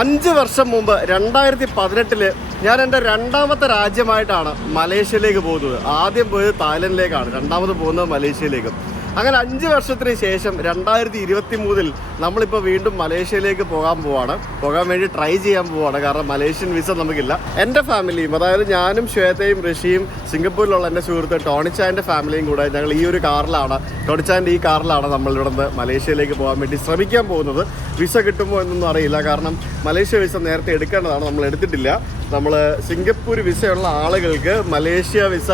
5 വർഷം മുമ്പ് 2018 ഞാൻ എൻ്റെ രണ്ടാമത്തെ രാജ്യമായിട്ടാണ് മലേഷ്യയിലേക്ക് പോകുന്നത്. ആദ്യം പോയത് തായ്ലൻഡിലേക്കാണ്, രണ്ടാമത് പോകുന്നത് മലേഷ്യയിലേക്ക്. അങ്ങനെ 5 വർഷത്തിന് ശേഷം 2023 നമ്മളിപ്പോൾ വീണ്ടും മലേഷ്യയിലേക്ക് പോകാൻ വേണ്ടി ട്രൈ ചെയ്യാൻ പോവാണ്. കാരണം മലേഷ്യൻ വിസ നമുക്കില്ല. എൻ്റെ ഫാമിലിയും, അതായത് ഞാനും ശ്വേതയും ഋഷിയും സിംഗപ്പൂരിലുള്ള എൻ്റെ സുഹൃത്ത് ടോണിച്ചാൻ്റെ ഫാമിലിയും കൂടെ ഞങ്ങൾ ഈ ഒരു കാറിലാണ്, ടോണിച്ചാൻ്റെ ഈ കാറിലാണ് നമ്മൾ ഇവിടെ നിന്ന് മലേഷ്യയിലേക്ക് പോകാൻ വേണ്ടി ശ്രമിക്കാൻ പോകുന്നത്. വിസ കിട്ടുമോ എന്നൊന്നും അറിയില്ല, കാരണം മലേഷ്യ വിസ നേരത്തെ എടുക്കേണ്ടതാണ്, നമ്മൾ എടുത്തിട്ടില്ല. നമ്മൾ സിംഗപ്പൂർ വിസയുള്ള ആളുകൾക്ക് മലേഷ്യ വിസ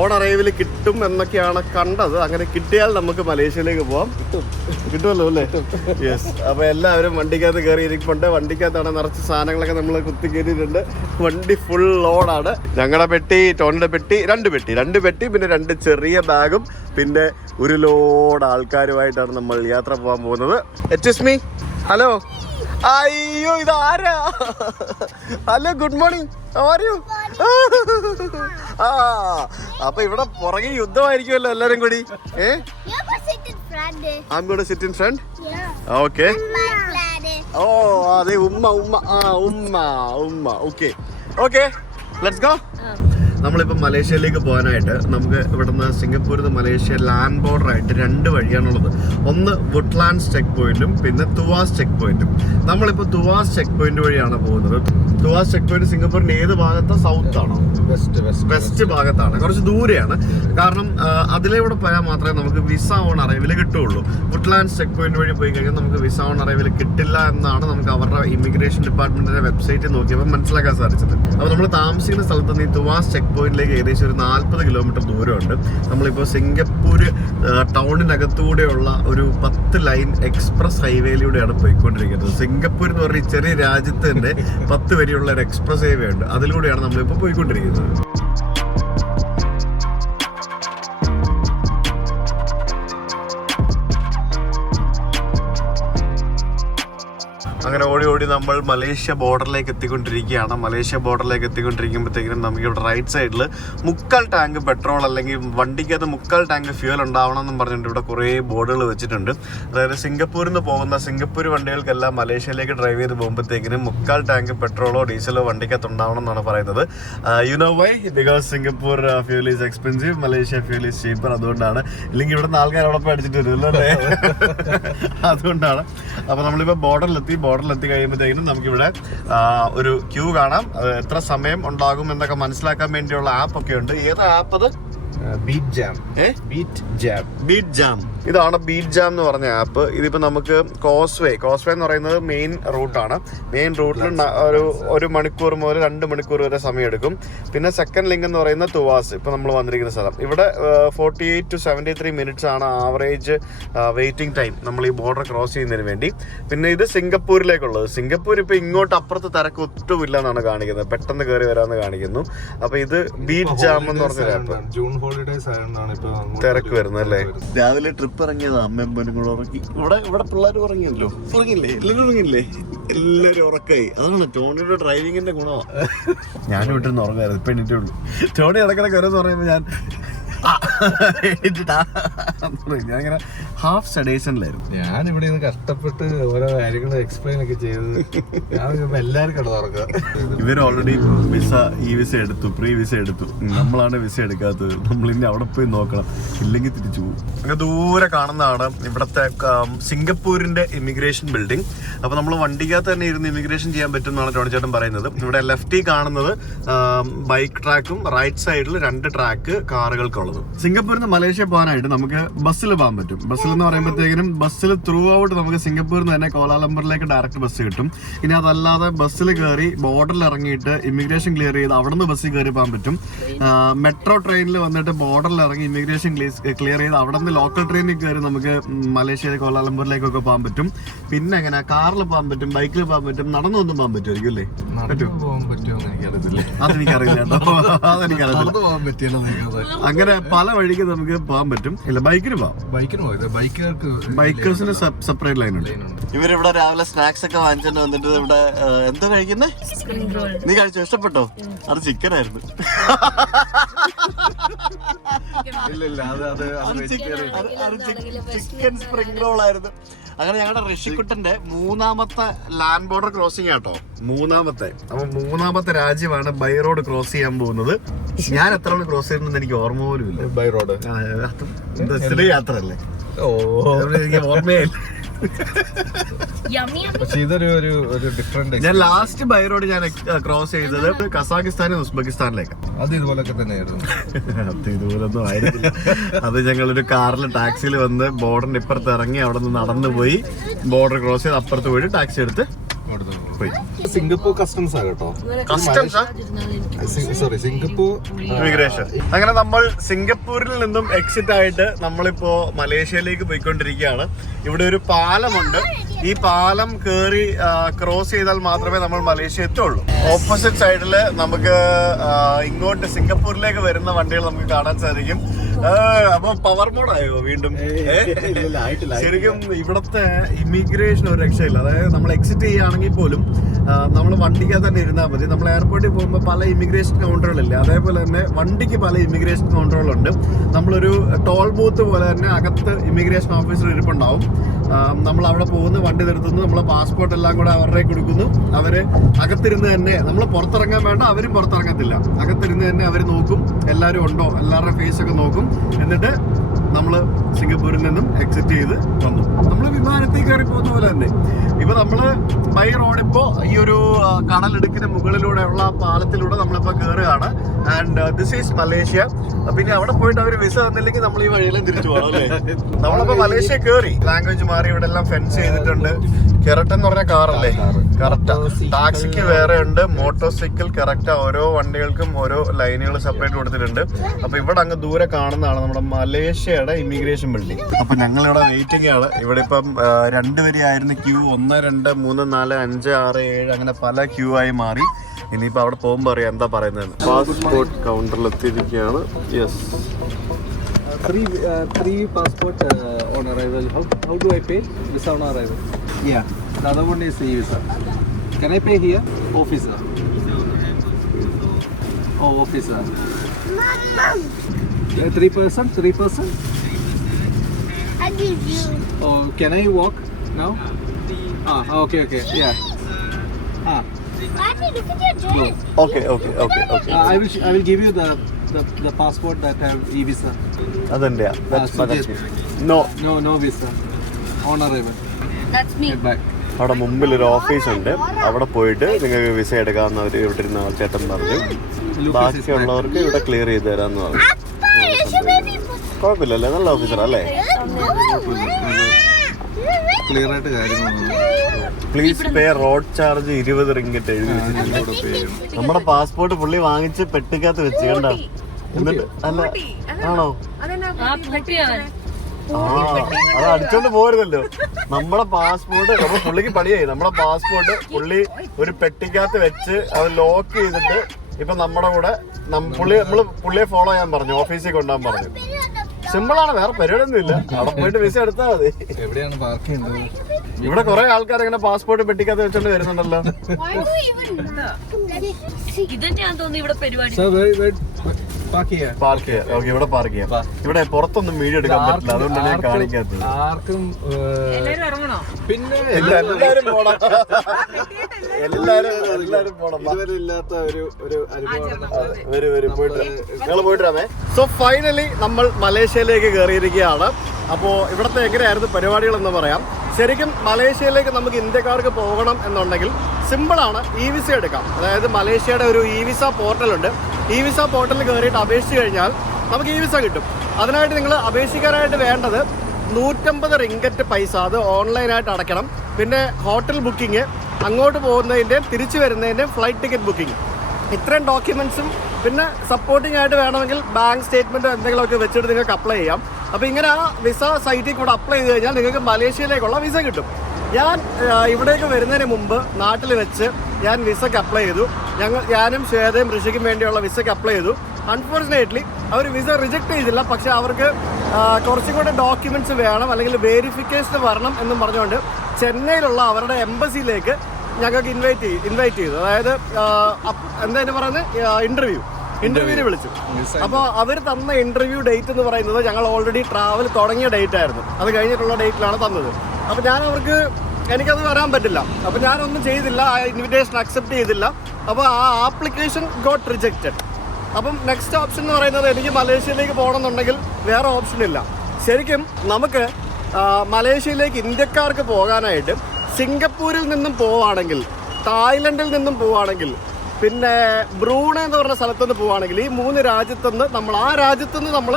ഓൺ അറൈവിൽ കിട്ടും എന്നൊക്കെയാണ് കണ്ടത്. അങ്ങനെ കിട്ടിയാൽ നമുക്ക് മലേഷ്യയിലേക്ക് പോകാം. കിട്ടുമല്ലോ അല്ലേ? യെസ്. അപ്പോൾ എല്ലാവരും വണ്ടിക്കകത്ത് കയറി ഇരിപ്പുണ്ട്. വണ്ടിക്കകത്താണ് നിറച്ച് സാധനങ്ങളൊക്കെ നമ്മൾ കുത്തി കയറിയിട്ടുണ്ട്. വണ്ടി ഫുൾ ലോഡാണ്. ഞങ്ങളുടെ പെട്ടി, ടോണിയുടെ പെട്ടി, രണ്ട് പെട്ടി, പിന്നെ 2 ചെറിയ ബാഗും പിന്നെ ഒരു ലോഡ് ആൾക്കാരുമായിട്ടാണ് നമ്മൾ യാത്ര പോകാൻ പോകുന്നത്. Excuse me, hello. അയ്യോ, ഇതാരാ? Hello, good morning. അപ്പൊ ഇവിടെ പുറകെ യുദ്ധമായിരിക്കുമല്ലോ എല്ലാരും കൂടി. I'm going to sit in front. Okay. ഓ അതെ, ഉമ്മ. Okay, let's go. നമ്മളിപ്പോൾ മലേഷ്യയിലേക്ക് പോകാനായിട്ട് നമുക്ക് ഇവിടുന്ന് സിംഗപ്പൂരിൽ നിന്ന് മലേഷ്യ ലാൻഡ് ബോർഡറായിട്ട് 2 വഴിയാണുള്ളത്. ഒന്ന് വുഡ്ലാൻഡ്സ് ചെക്ക് പോയിന്റും പിന്നെ തുവാസ് ചെക്ക് പോയിന്റും. നമ്മളിപ്പോൾ തുവാസ് ചെക്ക് പോയിന്റ് വഴിയാണ് പോകുന്നത്. തുവാസ് ചെക്ക് പോയിന്റ് സിംഗപ്പൂരിന്റെ ഏത് ഭാഗത്താണ്? സൗത്ത് ആണോ? വെസ്റ്റ് ഭാഗത്താണ്, കുറച്ച് ദൂരെയാണ്. കാരണം അതിലൂടെ പോയാൽ മാത്രമേ നമുക്ക് വിസ ഓൺ അറൈവിൽ കിട്ടുള്ളൂ. വുഡ്ലാൻഡ്സ് ചെക്ക് പോയിന്റ് വഴി പോയി കഴിഞ്ഞാൽ നമുക്ക് വിസ ഓൺ അറൈവിൽ കിട്ടില്ല എന്നാണ് നമുക്ക് അവരുടെ ഇമിഗ്രേഷൻ ഡിപ്പാർട്ട്മെന്റിന്റെ വെബ്സൈറ്റിൽ നോക്കിയപ്പോൾ മനസ്സിലാക്കാൻ സാധിച്ചത്. അപ്പോൾ നമ്മൾ താമസിക്കുന്ന സ്ഥലത്ത് നിന്ന് ഈ തുവാസ് ചെക്ക് പോയിന്റിലേക്ക് ഏകദേശം ഒരു 40 കിലോമീറ്റർ ദൂരമുണ്ട്. നമ്മളിപ്പോൾ സിംഗപ്പൂർ ടൗണിനകത്തൂടെയുള്ള ഒരു 10 ലൈൻ എക്സ്പ്രസ് ഹൈവേയിലൂടെയാണ് പോയിക്കൊണ്ടിരിക്കുന്നത്. സിംഗപ്പൂർ എന്ന് പറഞ്ഞ ചെറിയ രാജ്യത്ത് തന്നെ 10 വരെയുള്ള ഒരു എക്സ്പ്രസ് ഹൈവേ ഉണ്ട്. അതിലൂടെയാണ് നമ്മളിപ്പോൾ പോയിക്കൊണ്ടിരിക്കുന്നത്. അങ്ങനെ ഓടി നമ്മൾ മലേഷ്യ ബോർഡറിലേക്ക് എത്തിക്കൊണ്ടിരിക്കുകയാണ്. മലേഷ്യ ബോർഡറിലേക്ക് എത്തിക്കൊണ്ടിരിക്കുമ്പോഴത്തേക്കും നമുക്ക് ഇവിടെ റൈറ്റ് സൈഡിൽ 3/4 ടാങ്ക് പെട്രോൾ അല്ലെങ്കിൽ വണ്ടിക്കകത്ത് 3/4 ടാങ്ക് ഫ്യൂൽ ഉണ്ടാവണം എന്നും പറഞ്ഞിട്ട് ഇവിടെ കുറേ ബോർഡുകൾ വെച്ചിട്ടുണ്ട്. അതായത് സിംഗപ്പൂരിൽ നിന്ന് പോകുന്ന സിംഗപ്പൂർ വണ്ടികൾക്കെല്ലാം മലേഷ്യയിലേക്ക് ഡ്രൈവ് ചെയ്ത് പോകുമ്പോഴത്തേക്കിനും 3/4 ടാങ്ക് പെട്രോളോ ഡീസലോ വണ്ടിക്കകത്ത് ഉണ്ടാവണം എന്നാണ് പറയുന്നത്. You know why? Because Singapore fuel is expensive, Malaysia fuel is cheaper. അതുകൊണ്ടാണ്. ഇല്ലെങ്കിൽ ഇവിടെ നിന്ന് ആൾക്കാർ അവിടെ പോയി അടിച്ചിട്ട് വരുമല്ലോ അല്ലേ? അതുകൊണ്ടാണ്. അപ്പോൾ നമ്മളിപ്പോൾ ബോർഡറിലെത്തി കഴിയുമ്പോഴത്തേക്കും നമുക്കിവിടെ ഒരു ക്യൂ കാണാം. എത്ര സമയം ഉണ്ടാകും എന്നൊക്കെ മനസ്സിലാക്കാൻ വേണ്ടിയുള്ള ആപ്പൊക്കെ ഉണ്ട്. ഏത് ആപ്പ് അത്? Beat jam. ഇതാണ് ബീറ്റ് ജാം എന്ന് പറഞ്ഞ ആപ്പ്. ഇതിപ്പോൾ നമുക്ക് കോസ്വേ എന്ന് പറയുന്നത് മെയിൻ റൂട്ടാണ്. മെയിൻ റൂട്ടിൽ ഒരു മണിക്കൂർ മുതൽ 2 മണിക്കൂർ വരെ സമയമെടുക്കും. പിന്നെ സെക്കൻഡ് ലിങ്ക് എന്ന് പറയുന്ന തുവാസ്, ഇപ്പോൾ നമ്മൾ വന്നിരിക്കുന്ന സ്ഥലം. ഇവിടെ 48 to 73 മിനിറ്റ്സ് ആണ് ആവറേജ് വെയിറ്റിംഗ് ടൈം നമ്മൾ ഈ ബോർഡർ ക്രോസ് ചെയ്യുന്നതിന് വേണ്ടി. പിന്നെ ഇത് സിംഗപ്പൂരിലേക്കുള്ളത്. സിംഗപ്പൂർ ഇപ്പോൾ ഇങ്ങോട്ട് അപ്പുറത്ത് തിരക്ക് ഒട്ടുമില്ല എന്നാണ് കാണിക്കുന്നത്, പെട്ടെന്ന് കയറി വരാമെന്ന് കാണിക്കുന്നു. അപ്പോൾ ഇത് ബീറ്റ് ജാം എന്ന് പറഞ്ഞ ആപ്പ്. ജൂൺ ഹോളിഡേസ് ആയതുകൊണ്ടാണ് ഇപ്പോൾ തിരക്ക് വരുന്നത് അല്ലേ? രാവിലെ ട്രിപ്പ് ഇറങ്ങിയതാ, അമ്മയും കൂടെ ഉറങ്ങി. ഇവിടെ പിള്ളേർ ഉറങ്ങിയല്ലോ. എല്ലാവരും ഉറക്കായി. അതാണ് ടോണിയുടെ ഡ്രൈവിങ്ങിന്റെ ഗുണമാണ്. ഞാനും ഇട്ടിരുന്ന് ഉറങ്ങായിരുന്നു, ഇപ്പൊ എണീറ്റുള്ളൂ. ടോണി ഇടക്കിടക്ക് വരുമെന്ന് പറയുമ്പോൾ ഞാൻ ഞാനിങ്ങനെ ഹാഫ് സെഡേഷനിലായിരുന്നു. ഞാൻ ഇവിടെ നിന്ന് കഷ്ടപ്പെട്ട് ഓരോ കാര്യങ്ങൾ എക്സ്പ്ലെയിൻ ഒക്കെ ചെയ്തത് എല്ലാവരും കിടന്നുറക്കുക. ഇവർ ഓൾറെഡി ഈ വിസ എടുത്തു, പ്രീ വിസ എടുത്തു. നമ്മളാണ് വിസ എടുക്കാത്തത്. നമ്മളിനി അവിടെ പോയി നോക്കണം, ഇല്ലെങ്കിൽ തിരിച്ചു പോകും. അങ്ങനെ ദൂരെ കാണുന്നതാണ് ഇവിടുത്തെ സിംഗപ്പൂരിന്റെ ഇമിഗ്രേഷൻ ബിൽഡിംഗ്. അപ്പൊ നമ്മൾ വണ്ടിക്കകത്ത് തന്നെ ഇരുന്ന് ഇമിഗ്രേഷൻ ചെയ്യാൻ പറ്റും എന്നാണ് ടോണിച്ചേട്ടൻ പറയുന്നത്. ഇവിടെ ലെഫ്റ്റിൽ കാണുന്നത് ബൈക്ക് ട്രാക്കും റൈറ്റ് സൈഡിൽ 2 ട്രാക്ക് കാറുകൾക്കുള്ളത്. സിംഗപ്പൂരിൽ നിന്ന് മലേഷ്യ പോകാനായിട്ട് നമുക്ക് ബസ്സിൽ പോകാൻ പറ്റും. ബസ്സിൽ എന്ന് പറയുമ്പോഴത്തേക്കും ബസ്സിൽ ത്രൂ ഔട്ട് നമുക്ക് സിംഗപ്പൂരിൽ നിന്ന് തന്നെ കോലാലംപൂരിലേക്ക് ഡയറക്റ്റ് ബസ് കിട്ടും. ഇനി അതല്ലാതെ ബസ്സിൽ കയറി ബോർഡറിൽ ഇറങ്ങിയിട്ട് ഇമിഗ്രേഷൻ ക്ലിയർ ചെയ്ത് അവിടെ നിന്ന് ബസ്സിൽ കയറി പോകാൻ പറ്റും. മെട്രോ ട്രെയിനിൽ വന്നിട്ട് ബോർഡറിൽ ഇറങ്ങി ഇമിഗ്രേഷൻ ക്ലിയർ ചെയ്ത് അവിടെ നിന്ന് ലോക്കൽ ട്രെയിനിൽ കയറി നമുക്ക് മലേഷ്യ കോലാലംപൂരിലേക്കൊക്കെ പോകാൻ പറ്റും. പിന്നെ എങ്ങനെ കാറിൽ പോകാൻ പറ്റും, ബൈക്കിൽ പോകാൻ പറ്റും, നടന്നൊന്നും പോകാൻ പറ്റുമായിരിക്കും അല്ലേ? അതെനിക്കറിയില്ല കേട്ടോ, അതെനിക്കറിയില്ല. അങ്ങനെ പല വഴിക്ക് നമുക്ക് പോകാൻ പറ്റും. ഇല്ല, ബൈക്കിന് പോവാം. ബൈക്കേഴ്സിന് സെപ്പറേറ്റ് ലൈൻ ഉണ്ട്. ഇവരിവിടെ രാവിലെ സ്നാക്സ് ഒക്കെ വാങ്ങിച്ചിട്ട് വന്നിട്ട് ഇവിടെ എന്തോ കഴിക്കുന്നേ? നീ കഴിച്ചോ? ഇഷ്ടപ്പെട്ടോ? അത് ചിക്കൻ ആയിരുന്നു. ഇല്ല അത് ചിക്കൻ സ്പ്രിംഗ് റോൾ ആയിരുന്നു. അങ്ങനെ ഞങ്ങളുടെ ഋഷിക്കുട്ടന്റെ മൂന്നാമത്തെ ലാൻഡ് ബോർഡർ ക്രോസിംഗ് ആട്ടോ, മൂന്നാമത്തെ രാജ്യമാണ് ബൈ റോഡ് ക്രോസ് ചെയ്യാൻ പോകുന്നത്. ഞാൻ എത്ര തവണ ക്രോസ് ചെയ്യുന്നത് എനിക്ക് ഓർമ്മ പോലും ഇല്ല. ബൈ റോഡ് ചെറിയ യാത്ര അല്ലേ, എനിക്ക് ഓർമ്മയില്ല. പക്ഷെ ഇതൊരു ഡിഫറെന്റ്. ഞാൻ ലാസ്റ്റ് ബൈ റോഡ് ഞാൻ ക്രോസ് ചെയ്തത് കസാഖിസ്ഥാനും ഉസ്ബെക്കിസ്ഥാനിലേക്കാണ്. അത് ഇതുപോലൊക്കെ തന്നെയായിരുന്നു. അത് ഇതുപോലൊന്നും ആയിരുന്നില്ല. അത് ഞങ്ങളൊരു കാറിൽ ടാക്സിയിൽ വന്ന് ബോർഡറിന്റെ ഇപ്പുറത്ത് ഇറങ്ങി അവിടെ നിന്ന് നടന്നു പോയി ബോർഡർ ക്രോസ് ചെയ്ത് അപ്പുറത്ത് പോയിട്ട് ടാക്സി എടുത്ത് പോയി. സിംഗപ്പൂർ കസ്റ്റംസ് ആകട്ടോ, സോറി സിംഗപ്പൂർ ഇമിഗ്രേഷൻ. അങ്ങനെ നമ്മൾ സിംഗപ്പൂരിൽ നിന്നും എക്സിറ്റ് ആയിട്ട് നമ്മളിപ്പോ മലേഷ്യയിലേക്ക് പോയിക്കൊണ്ടിരിക്കുകയാണ്. ഇവിടെ ഒരു പാലമുണ്ട്. ഈ പാലം കേറി ക്രോസ് ചെയ്താൽ മാത്രമേ നമ്മൾ മലേഷ്യ എത്തുള്ളൂ. ഓപ്പോസിറ്റ് സൈഡില് നമുക്ക് ഇങ്ങോട്ട് സിംഗപ്പൂരിലേക്ക് വരുന്ന വണ്ടികൾ നമുക്ക് കാണാൻ സാധിക്കും. അപ്പൊ പവർ മോഡായോ വീണ്ടും? ശരിക്കും ഇവിടത്തെ ഇമിഗ്രേഷൻ ഒരു രക്ഷയില്ല. അതായത് നമ്മൾ എക്സിറ്റ് ചെയ്യുകയാണെങ്കിൽ പോലും നമ്മൾ വണ്ടിക്കകത്ത് തന്നെ ഇരുന്നാൽ മതി. നമ്മൾ എയർപോർട്ടിൽ പോകുമ്പോൾ പല ഇമിഗ്രേഷൻ കൗണ്ടറുകളില്ല, അതേപോലെ തന്നെ വണ്ടിക്ക് പല ഇമിഗ്രേഷൻ കൗണ്ടറുകളുണ്ട്. നമ്മളൊരു ടോൾ ബൂത്ത് പോലെ തന്നെ അകത്ത് ഇമിഗ്രേഷൻ ഓഫീസർ ഇരിപ്പുണ്ടാവും. നമ്മൾ അവിടെ പോകുന്നു, വണ്ടി നിർത്തുന്നു, നമ്മളെ പാസ്പോർട്ട് എല്ലാം കൂടെ അവരുടെ കൊടുക്കുന്നു. അവര് അകത്തിരുന്ന് തന്നെ, നമ്മൾ പുറത്തിറങ്ങാൻ വേണ്ട, അവരും പുറത്തിറങ്ങത്തില്ല. അകത്തിരുന്ന് തന്നെ അവർ നോക്കും എല്ലാവരും ഉണ്ടോ, എല്ലാവരുടെ ഫേസ് ഒക്കെ നോക്കും. എന്നിട്ട് നമ്മൾ സിംഗപ്പൂരിൽ നിന്നും എക്സിറ്റ് ചെയ്ത് വന്നു. നമ്മൾ വിമാനത്തിൽ കയറി പോകുന്ന പോലെ തന്നെ ഇപ്പൊ നമ്മള് ബൈ റോഡ് ഇപ്പോ ഈ ഒരു കടലിടുക്കിന് മുകളിലൂടെയുള്ള പാലത്തിലൂടെ നമ്മളിപ്പോ കയറുകയാണ്. And this is Malaysia. പിന്നെ അവിടെ പോയിട്ട് അവര് വിസ തന്നില്ലെങ്കിൽ നമ്മൾ ഈ വഴിയെല്ലാം തിരിച്ചു പോകണം അല്ലേ. നമ്മളിപ്പോ മലേഷ്യ കയറി, ലാംഗ്വേജ് മാറി, ഇവിടെ എല്ലാം ഫെൻസ് ചെയ്തിട്ടുണ്ട്. കെറട്ട് എന്ന് പറഞ്ഞ കാറല്ലേ, കറക്റ്റാ. ടാക്സിക്ക് വേറെ ഉണ്ട്, മോട്ടോർ സൈക്കിൾ കറക്റ്റാ. ഓരോ വണ്ടികൾക്കും ഓരോ ലൈനുകൾ സെപ്പറേറ്റ് കൊടുത്തിട്ടുണ്ട്. അപ്പൊ ഇവിടെ അങ്ങ് ദൂരെ കാണുന്നതാണ് നമ്മുടെ മലേഷ്യയുടെ ഇമിഗ്രേഷൻ ബിൽഡിംഗ്. അപ്പൊ ഞങ്ങളിവിടെ വെയിറ്റിംഗ് ആണ്. ഇവിടെ ഇപ്പം 2 വരിയായിരുന്നു ക്യൂ, 1, 2, 3, 4, 5, 6, 7 അങ്ങനെ പല ക്യൂ ആയി മാറി. ഇനിയിപ്പോ അവിടെ പോകുമ്പോ അറിയാം എന്താ പറയുന്നത്. പാസ്പോർട്ട് കൗണ്ടറിൽ എത്തിയിരിക്കുകയാണ്. Yes, three passport on arrival. How do I pay? Visa on arrival. Yeah, the other one is e-visa. Can I pay here? Officer. Oh, officer. 3 person. I give you. Oh, can I walk now? Okay. Yeah. Daddy, look at your dress. Okay. I will give you the passport that have e-visa. അതെന്റെയാ? Sujit. No visa. On arrival. That's me. Get back. അവിടെ മുമ്പിൽ ഒരു office ഉണ്ട്, അവിടെ പോയിട്ട് നിങ്ങൾക്ക് visa എടുക്കാവുന്നവർ ഇവിടെ ഇരുന്ന ചേട്ടൻ പറഞ്ഞു. ബാക്കിയുള്ളവർക്ക് ഇവിടെ ക്ലിയർ ചെയ്ത് തരാന്ന് പറഞ്ഞു. കുഴപ്പമില്ലല്ലേ, നല്ല ഓഫീസർ അല്ലേ? ക്ലിയർ ആയിട്ട് കാര്യങ്ങളാണ്. Please pay road charge 20 ringgit എഴുതി വെച്ചിട്ടുണ്ട്. നമ്മുടെ പാസ്പോർട്ട് പുള്ളി വാങ്ങിച്ച് പെട്ടിക്കകത്ത് വെച്ച് കണ്ട. എന്നിട്ട് അല്ല ആണോ, അത് അടിച്ചോണ്ട് പോരുതല്ലോ. നമ്മുടെ പാസ്പോർട്ട് അപ്പൊ പുള്ളിക്ക് പണിയായി. നമ്മുടെ പാസ്പോർട്ട് പുള്ളി ഒരു പെട്ടിക്കകത്ത് വെച്ച് അത് ലോക്ക് ചെയ്തിട്ട് ഇപ്പൊ നമ്മുടെ കൂടെ പുള്ളിയെ ഫോളോ ചെയ്യാൻ പറഞ്ഞു, ഓഫീസിൽ കൊണ്ടുപോകാൻ പറഞ്ഞു. സിമ്പിളാണ്, വേറെ പരിപാടിയൊന്നും ഇല്ല. അവിടെ പോയിട്ട് വിസ എടുത്താൽ മതി. എവിടെയാണ് പാർക്ക് ചെയ്യുന്നത്? ഇവിടെ കുറെ ആൾക്കാർ ഇങ്ങനെ പാസ്പോർട്ട് പെട്ടിക്കകത്ത് വെച്ചോണ്ട് വരുന്നുണ്ടല്ലോ. പാർക്ക് ചെയ്യാം. ഓക്കെ, ഇവിടെ പാർക്ക് ചെയ്യാം. ഇവിടെ പുറത്തൊന്നും വീഡിയോ എടുക്കാൻ പറ്റില്ല, അതുകൊണ്ടാണ് ഞാൻ കാണിക്കാത്തത്. ആർക്കും പിന്നെ എല്ലാരും പോണം, എല്ലാരും പോണം. ഇതുവരെ ഇല്ലാത്ത ഒരു അനുഭവം. പോയിട്ട് ഞങ്ങൾ പോയിട്ടാമേ. സോ ഫൈനലി നമ്മൾ മലേഷ്യയിലേക്ക് കയറിയിരിക്കുകയാണ്. അപ്പോൾ ഇവിടുത്തെ എങ്ങനെയായിരുന്നു പരിപാടികൾ എന്ന് പറയാം. ശരിക്കും മലേഷ്യയിലേക്ക് നമുക്ക് ഇന്ത്യക്കാർക്ക് പോകണം എന്നുണ്ടെങ്കിൽ സിമ്പിളാണ്, ഇ വിസ എടുക്കാം. അതായത് മലേഷ്യയുടെ ഒരു ഇ വിസ പോർട്ടലുണ്ട്. ഇ വിസ പോർട്ടലിൽ കയറിയിട്ട് അപേക്ഷിച്ച് കഴിഞ്ഞാൽ നമുക്ക് ഇ വിസ കിട്ടും. അതിനായിട്ട് നിങ്ങൾ അപേക്ഷിക്കാനായിട്ട് വേണ്ടത് 150 റിംഗറ്റ് പൈസ, അത് ഓൺലൈനായിട്ട് അടയ്ക്കണം. പിന്നെ ഹോട്ടൽ ബുക്കിംഗ്, അങ്ങോട്ട് പോകുന്നതിൻ്റെയും തിരിച്ചു വരുന്നതിൻ്റെയും ഫ്ലൈറ്റ് ടിക്കറ്റ് ബുക്കിംഗ്, ഇത്രയും ഡോക്യുമെൻറ്റ്സും പിന്നെ സപ്പോർട്ടിംഗ് ആയിട്ട് വേണമെങ്കിൽ ബാങ്ക് സ്റ്റേറ്റ്മെൻറ്റ് എന്തെങ്കിലുമൊക്കെ വെച്ചിട്ട് നിങ്ങൾക്ക് അപ്ലൈ ചെയ്യാം. അപ്പോൾ ഇങ്ങനെ ആ വിസ സൈറ്റിൽ കൂടെ അപ്ലൈ ചെയ്ത് കഴിഞ്ഞാൽ നിങ്ങൾക്ക് മലേഷ്യയിലേക്കുള്ള വിസ കിട്ടും. ഞാൻ ഇവിടേക്ക് വരുന്നതിന് മുമ്പ് നാട്ടിൽ വെച്ച് ഞാൻ വിസയ്ക്ക് അപ്ലൈ ചെയ്തു. ഞാനും ശ്വേതയും ഋഷിക്കും വേണ്ടിയുള്ള വിസയ്ക്ക് അപ്ലൈ ചെയ്തു. അൺഫോർച്ചുനേറ്റ്ലി അവർ വിസ റിജക്റ്റ് ചെയ്തില്ല. പക്ഷേ അവർക്ക് കുറച്ചും കൂടെ ഡോക്യുമെൻറ്റ്സ് വേണം, അല്ലെങ്കിൽ വെരിഫിക്കേഷൻ വരണം എന്നും പറഞ്ഞുകൊണ്ട് ചെന്നൈയിലുള്ള അവരുടെ എംബസിയിലേക്ക് ഞങ്ങൾക്ക് ഇൻവൈറ്റ് ചെയ്തു. അതായത് എന്തായാലും പറയുന്നത് ഇന്റർവ്യൂവിന് വിളിച്ചു. അപ്പോൾ അവർ തന്ന ഇന്റർവ്യൂ ഡേറ്റ് എന്ന് പറയുന്നത് ഞങ്ങൾ ഓൾറെഡി ട്രാവൽ തുടങ്ങിയ ഡേറ്റ് ആയിരുന്നു. അത് കഴിഞ്ഞിട്ടുള്ള ഡേറ്റിലാണ് തന്നത്. അപ്പോൾ ഞാൻ അവർക്ക് എനിക്കത് വരാൻ പറ്റില്ല. അപ്പോൾ ഞാനൊന്നും ചെയ്തില്ല, ആ ഇൻവിറ്റേഷൻ അക്സെപ്റ്റ് ചെയ്തില്ല. അപ്പോൾ ആ ആപ്ലിക്കേഷൻ ഗോട്ട് റിജക്റ്റഡ്. അപ്പം നെക്സ്റ്റ് ഓപ്ഷൻ എന്ന് പറയുന്നത് എനിക്ക് മലേഷ്യയിലേക്ക് പോകണമെന്നുണ്ടെങ്കിൽ വേറെ ഓപ്ഷൻ ഇല്ല. ശരിക്കും നമുക്ക് മലേഷ്യയിലേക്ക് ഇന്ത്യക്കാർക്ക് പോകാനായിട്ട് സിംഗപ്പൂരിൽ നിന്നും പോവുകയാണെങ്കിൽ, തായ്ലൻഡിൽ നിന്നും പോവുകയാണെങ്കിൽ, പിന്നെ ബ്രൂണൈ എന്ന് പറഞ്ഞ സ്ഥലത്തുനിന്ന് പോവുകയാണെങ്കിൽ, ഈ 3 രാജ്യത്തുനിന്ന് നമ്മൾ ആ രാജ്യത്തുനിന്ന് നമ്മൾ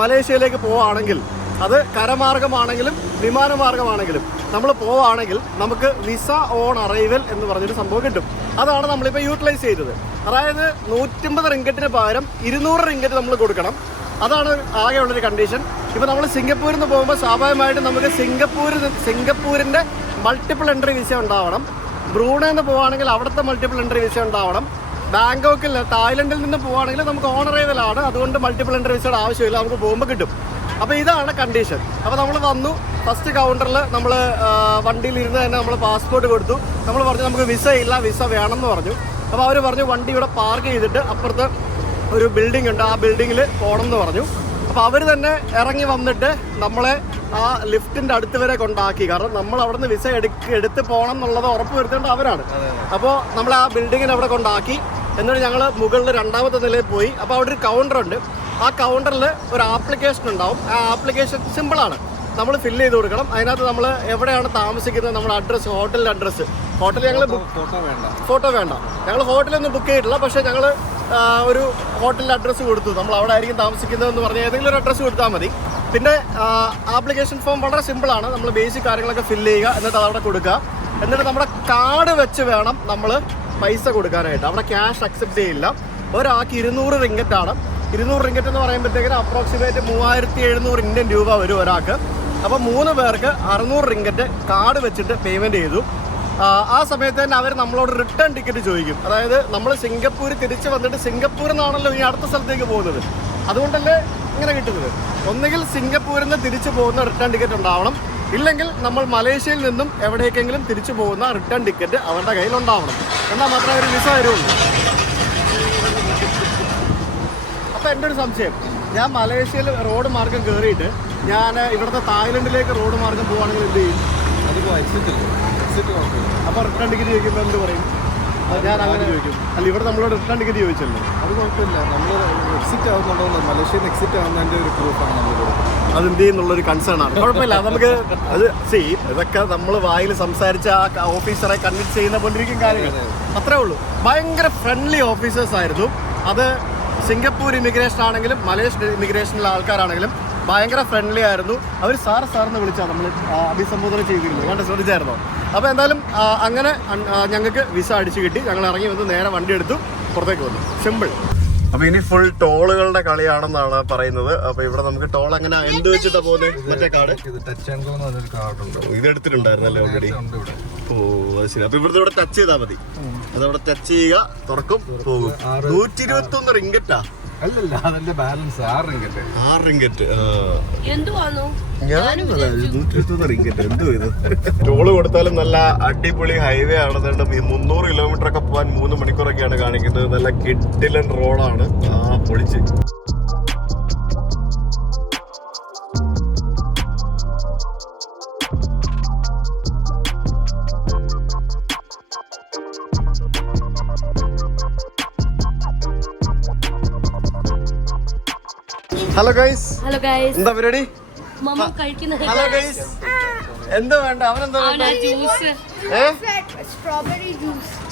മലേഷ്യയിലേക്ക് പോവുകയാണെങ്കിൽ, അത് കരമാർഗമാണെങ്കിലും വിമാനമാർഗമാണെങ്കിലും നമ്മൾ പോവുകയാണെങ്കിൽ നമുക്ക് വിസ ഓൺ അറൈവൽ എന്ന് പറഞ്ഞൊരു സംഭവം കിട്ടും. അതാണ് നമ്മളിപ്പോൾ യൂട്ടിലൈസ് ചെയ്തത്. അതായത് 150 റിങ്കറ്റിന് പകരം 200 റിങ്കറ്റ് നമ്മൾ കൊടുക്കണം. അതാണ് ആകെയുള്ളൊരു കണ്ടീഷൻ. ഇപ്പോൾ നമ്മൾ സിംഗപ്പൂരിൽ നിന്ന് പോകുമ്പോൾ സ്വാഭാവികമായിട്ടും നമുക്ക് സിംഗപ്പൂരിൻ്റെ മൾട്ടിപ്പിൾ എൻട്രി വിസ ഉണ്ടാവണം. ബ്രൂണൈയിൽ നിന്ന് പോവുകയാണെങ്കിൽ അവിടുത്തെ മൾട്ടിപ്പിൾ എൻട്രി വിസ ഉണ്ടാവണം. ബാങ്കോക്കിൽ തായ്ലൻഡിൽ നിന്ന് പോവുകയാണെങ്കിൽ നമുക്ക് ഓൺ അറൈവൽ ആണ്, അതുകൊണ്ട് മൾട്ടിപ്പിൾ എൻട്രി വിസയുടെ ആവശ്യമില്ല, നമുക്ക് പോകുമ്പോൾ കിട്ടും. അപ്പോൾ ഇതാണ് കണ്ടീഷൻ. അപ്പോൾ നമ്മൾ വന്നു, ഫസ്റ്റ് കൗണ്ടറിൽ നമ്മൾ വണ്ടിയിൽ ഇരുന്ന് തന്നെ നമ്മൾ പാസ്പോർട്ട് കൊടുത്തു. നമ്മൾ പറഞ്ഞു നമുക്ക് വിസ ഇല്ല, വിസ വേണമെന്ന് പറഞ്ഞു. അപ്പോൾ അവർ പറഞ്ഞു വണ്ടി ഇവിടെ പാർക്ക് ചെയ്തിട്ട് അപ്പുറത്ത് ഒരു ബിൽഡിംഗ് ഉണ്ട്, ആ ബിൽഡിങ്ങിൽ പോകണം എന്ന് പറഞ്ഞു. അപ്പോൾ അവർ തന്നെ ഇറങ്ങി വന്നിട്ട് നമ്മളെ ആ ലിഫ്റ്റിൻ്റെ അടുത്ത് വരെ കൊണ്ടാക്കി. കാരണം നമ്മൾ അവിടെ നിന്ന് വിസ എടുത്ത് പോകണം എന്നുള്ളത് ഉറപ്പ് വരുത്തേണ്ടത് അവരാണ്. അപ്പോൾ നമ്മൾ ആ ബിൽഡിങ്ങിന് അവിടെ കൊണ്ടാക്കി. എന്നിട്ട് ഞങ്ങൾ മുകളിൽ 2ാമത്തെ നിലയിൽ പോയി. അപ്പോൾ അവിടെ ഒരു കൗണ്ടറുണ്ട്. ആ കൗണ്ടറിൽ ഒരു ആപ്ലിക്കേഷൻ ഉണ്ടാവും. ആ ആപ്ലിക്കേഷൻ സിമ്പിളാണ്, നമ്മൾ ഫില്ല് ചെയ്ത് കൊടുക്കണം. അതിനകത്ത് നമ്മൾ എവിടെയാണ് താമസിക്കുന്നത്, നമ്മുടെ അഡ്രസ്സ്, ഹോട്ടലിൻ്റെ അഡ്രസ്സ്. ഹോട്ടൽ ഞങ്ങൾ ഫോട്ടോ വേണ്ട, ഞങ്ങൾ ഹോട്ടലൊന്നും ബുക്ക് ചെയ്തിട്ടില്ല. പക്ഷേ ഞങ്ങൾ ഒരു ഹോട്ടലിൻ്റെ അഡ്രസ്സ് കൊടുത്തു. നമ്മൾ അവിടെ ആയിരിക്കും താമസിക്കുന്നതെന്ന് പറഞ്ഞാൽ ഏതെങ്കിലും ഒരു അഡ്രസ്സ് കൊടുത്താൽ മതി. പിന്നെ ആപ്ലിക്കേഷൻ ഫോം വളരെ സിമ്പിളാണ്. നമ്മൾ ബേസിക് കാര്യങ്ങളൊക്കെ ഫില്ല് ചെയ്യുക, എന്നിട്ട് അതവിടെ കൊടുക്കുക. എന്നിട്ട് നമ്മുടെ കാർഡ് വെച്ച് വേണം നമ്മൾ പൈസ കൊടുക്കാനായിട്ട്. അവിടെ ക്യാഷ് അക്സെപ്റ്റ് ചെയ്യില്ല. ഒരാൾക്ക് 200 റിങ്കറ്റാണ്. 200 റിങ്കറ്റ് എന്ന് പറയുമ്പോഴത്തേക്കിന് അപ്രോക്സിമേറ്റ് 3700 ഇന്ത്യൻ രൂപ വരും ഒരാൾക്ക്. അപ്പോൾ 3 പേർക്ക് 600 റിങ്കറ്റ് കാർഡ് വെച്ചിട്ട് പേയ്മെൻറ്റ് ചെയ്തു. ആ സമയത്ത് തന്നെ അവർ നമ്മളോട് റിട്ടേൺ ടിക്കറ്റ് ചോദിക്കും. അതായത് നമ്മൾ സിംഗപ്പൂർ തിരിച്ച് വന്നിട്ട് സിംഗപ്പൂരിൽ നിന്നാണല്ലോ ഈ അടുത്ത സ്ഥലത്തേക്ക് പോകുന്നത്, അതുകൊണ്ടല്ലേ ഇങ്ങനെ കിട്ടുന്നത്. ഒന്നുകിൽ സിംഗപ്പൂരിൽ നിന്ന് തിരിച്ചു പോകുന്ന റിട്ടേൺ ടിക്കറ്റ് ഉണ്ടാവണം, ഇല്ലെങ്കിൽ നമ്മൾ മലേഷ്യയിൽ നിന്നും എവിടേക്കെങ്കിലും തിരിച്ചു പോകുന്ന റിട്ടേൺ ടിക്കറ്റ് അവരുടെ കയ്യിലുണ്ടാവണം. എന്നാൽ മാത്രമേ ഒരു വിസ വരുള്ളൂ. അപ്പോൾ എൻ്റെ ഒരു സംശയം, ഞാൻ മലേഷ്യയിൽ റോഡ് മാർഗം കയറിയിട്ട് ഞാൻ ഇവിടുത്തെ തായ്ലൻഡിലേക്ക് റോഡ് മാർഗം പോവുകയാണെങ്കിൽ എന്ത് ചെയ്യും? അപ്പോൾ റിട്ടേൺ ടിക്കറ്റ് ചോദിക്കുമ്പോൾ എന്ത് പറയും? ഞാൻ അങ്ങനെ ചോദിക്കും. അല്ല, ഇവിടെ നമ്മളോട് റിട്ടേൺ ടിക്കറ്റ് ചോദിച്ചല്ലോ. അത് കുഴപ്പമില്ല, നമ്മൾ എക്സിറ്റ് ആവുന്നുണ്ടോ, മലേഷ്യയിൽ നിന്ന് എക്സിറ്റ് ആവുന്നതിൻ്റെ ഒരു പ്രൂഫാണ് നമ്മൾ കൊടുക്കുന്നത്. അതെന്ത് ചെയ്യുന്നുള്ളൊരു കൺസേൺ ആണ്. കുഴപ്പമില്ല, നമുക്ക് അത് ഇതൊക്കെ നമ്മൾ വായിൽ സംസാരിച്ച ആ ഓഫീസറെ കൺവിൻസ് ചെയ്യുന്ന പോലിരിക്കും കാര്യങ്ങൾ. അത്രേ ഉള്ളൂ. ഭയങ്കര ഫ്രണ്ട്ലി ഓഫീസേഴ്സ് ആയിരുന്നു. അത് സിംഗപ്പൂർ ഇമിഗ്രേഷൻ ആണെങ്കിലും മലേഷ്യൻ ഇമിഗ്രേഷനിലെ ആൾക്കാരാണെങ്കിലും ഭയങ്കര ഫ്രണ്ട്ലി ആയിരുന്നു. അവർ സാറിന് വിളിച്ചാൽ നമ്മൾ അഭിസംബോധന ചെയ്തിരുന്നു, വേണ്ട ശ്രദ്ധിച്ചായിരുന്നോ? അപ്പോൾ എന്തായാലും അങ്ങനെ ഞങ്ങൾക്ക് വിസ അടിച്ചു കിട്ടി. ഞങ്ങൾ ഇറങ്ങി വന്ന് നേരെ വണ്ടി എടുത്തു പുറത്തേക്ക് വന്നു. സിമ്പിൾ. അപ്പോൾ ഇനി ഫുൾ ടോളുകളുടെ കളിയാണെന്നാണ് പറയുന്നത്. അപ്പോൾ ഇവിടെ നമുക്ക് ടോൾ എങ്ങനെ എന്ത് വെച്ചിട്ടാണ് പോകുന്നത്? മറ്റേ കാർഡ്, ടച്ച് ആൻഡ് ഗോ എന്ന് പറഞ്ഞൊരു കാർഡുണ്ട്. ഇത് എടുത്തിട്ടുണ്ടായിരുന്നല്ലേ ഓൾറെഡി? ഓ അത് ശരി. അപ്പോൾ ഇവിടുത്തെ ഇവിടെ ടച്ച് ചെയ്താൽ മതി. അതവിടെ ടച്ച് ചെയ്യുക, തുറക്കും, പോകും. 121 റിങ്കറ്റാ? അല്ലല്ല, അതല്ല, ബാലൻസ് 6 റിങ്കറ്റ്. 6 റിങ്കറ്റ്. ഞാനും 121 റിങ്കറ്റ്. എന്തോ ഇത്? ടോള് കൊടുത്താലും നല്ല അടിപൊളി ഹൈവേ ആണ്. 300 കിലോമീറ്റർ ഒക്കെ പോകാൻ 3 മണിക്കൂറൊക്കെയാണ് കാണിക്കുന്നത്. നല്ല കിഡിലൻ റോഡാണ്. പൊളിച്ച്. Hello guys. എന്താ പരിപാടി? Hello guys. എന്താ വേണ്ട? അവനെന്താ വേണ്ട?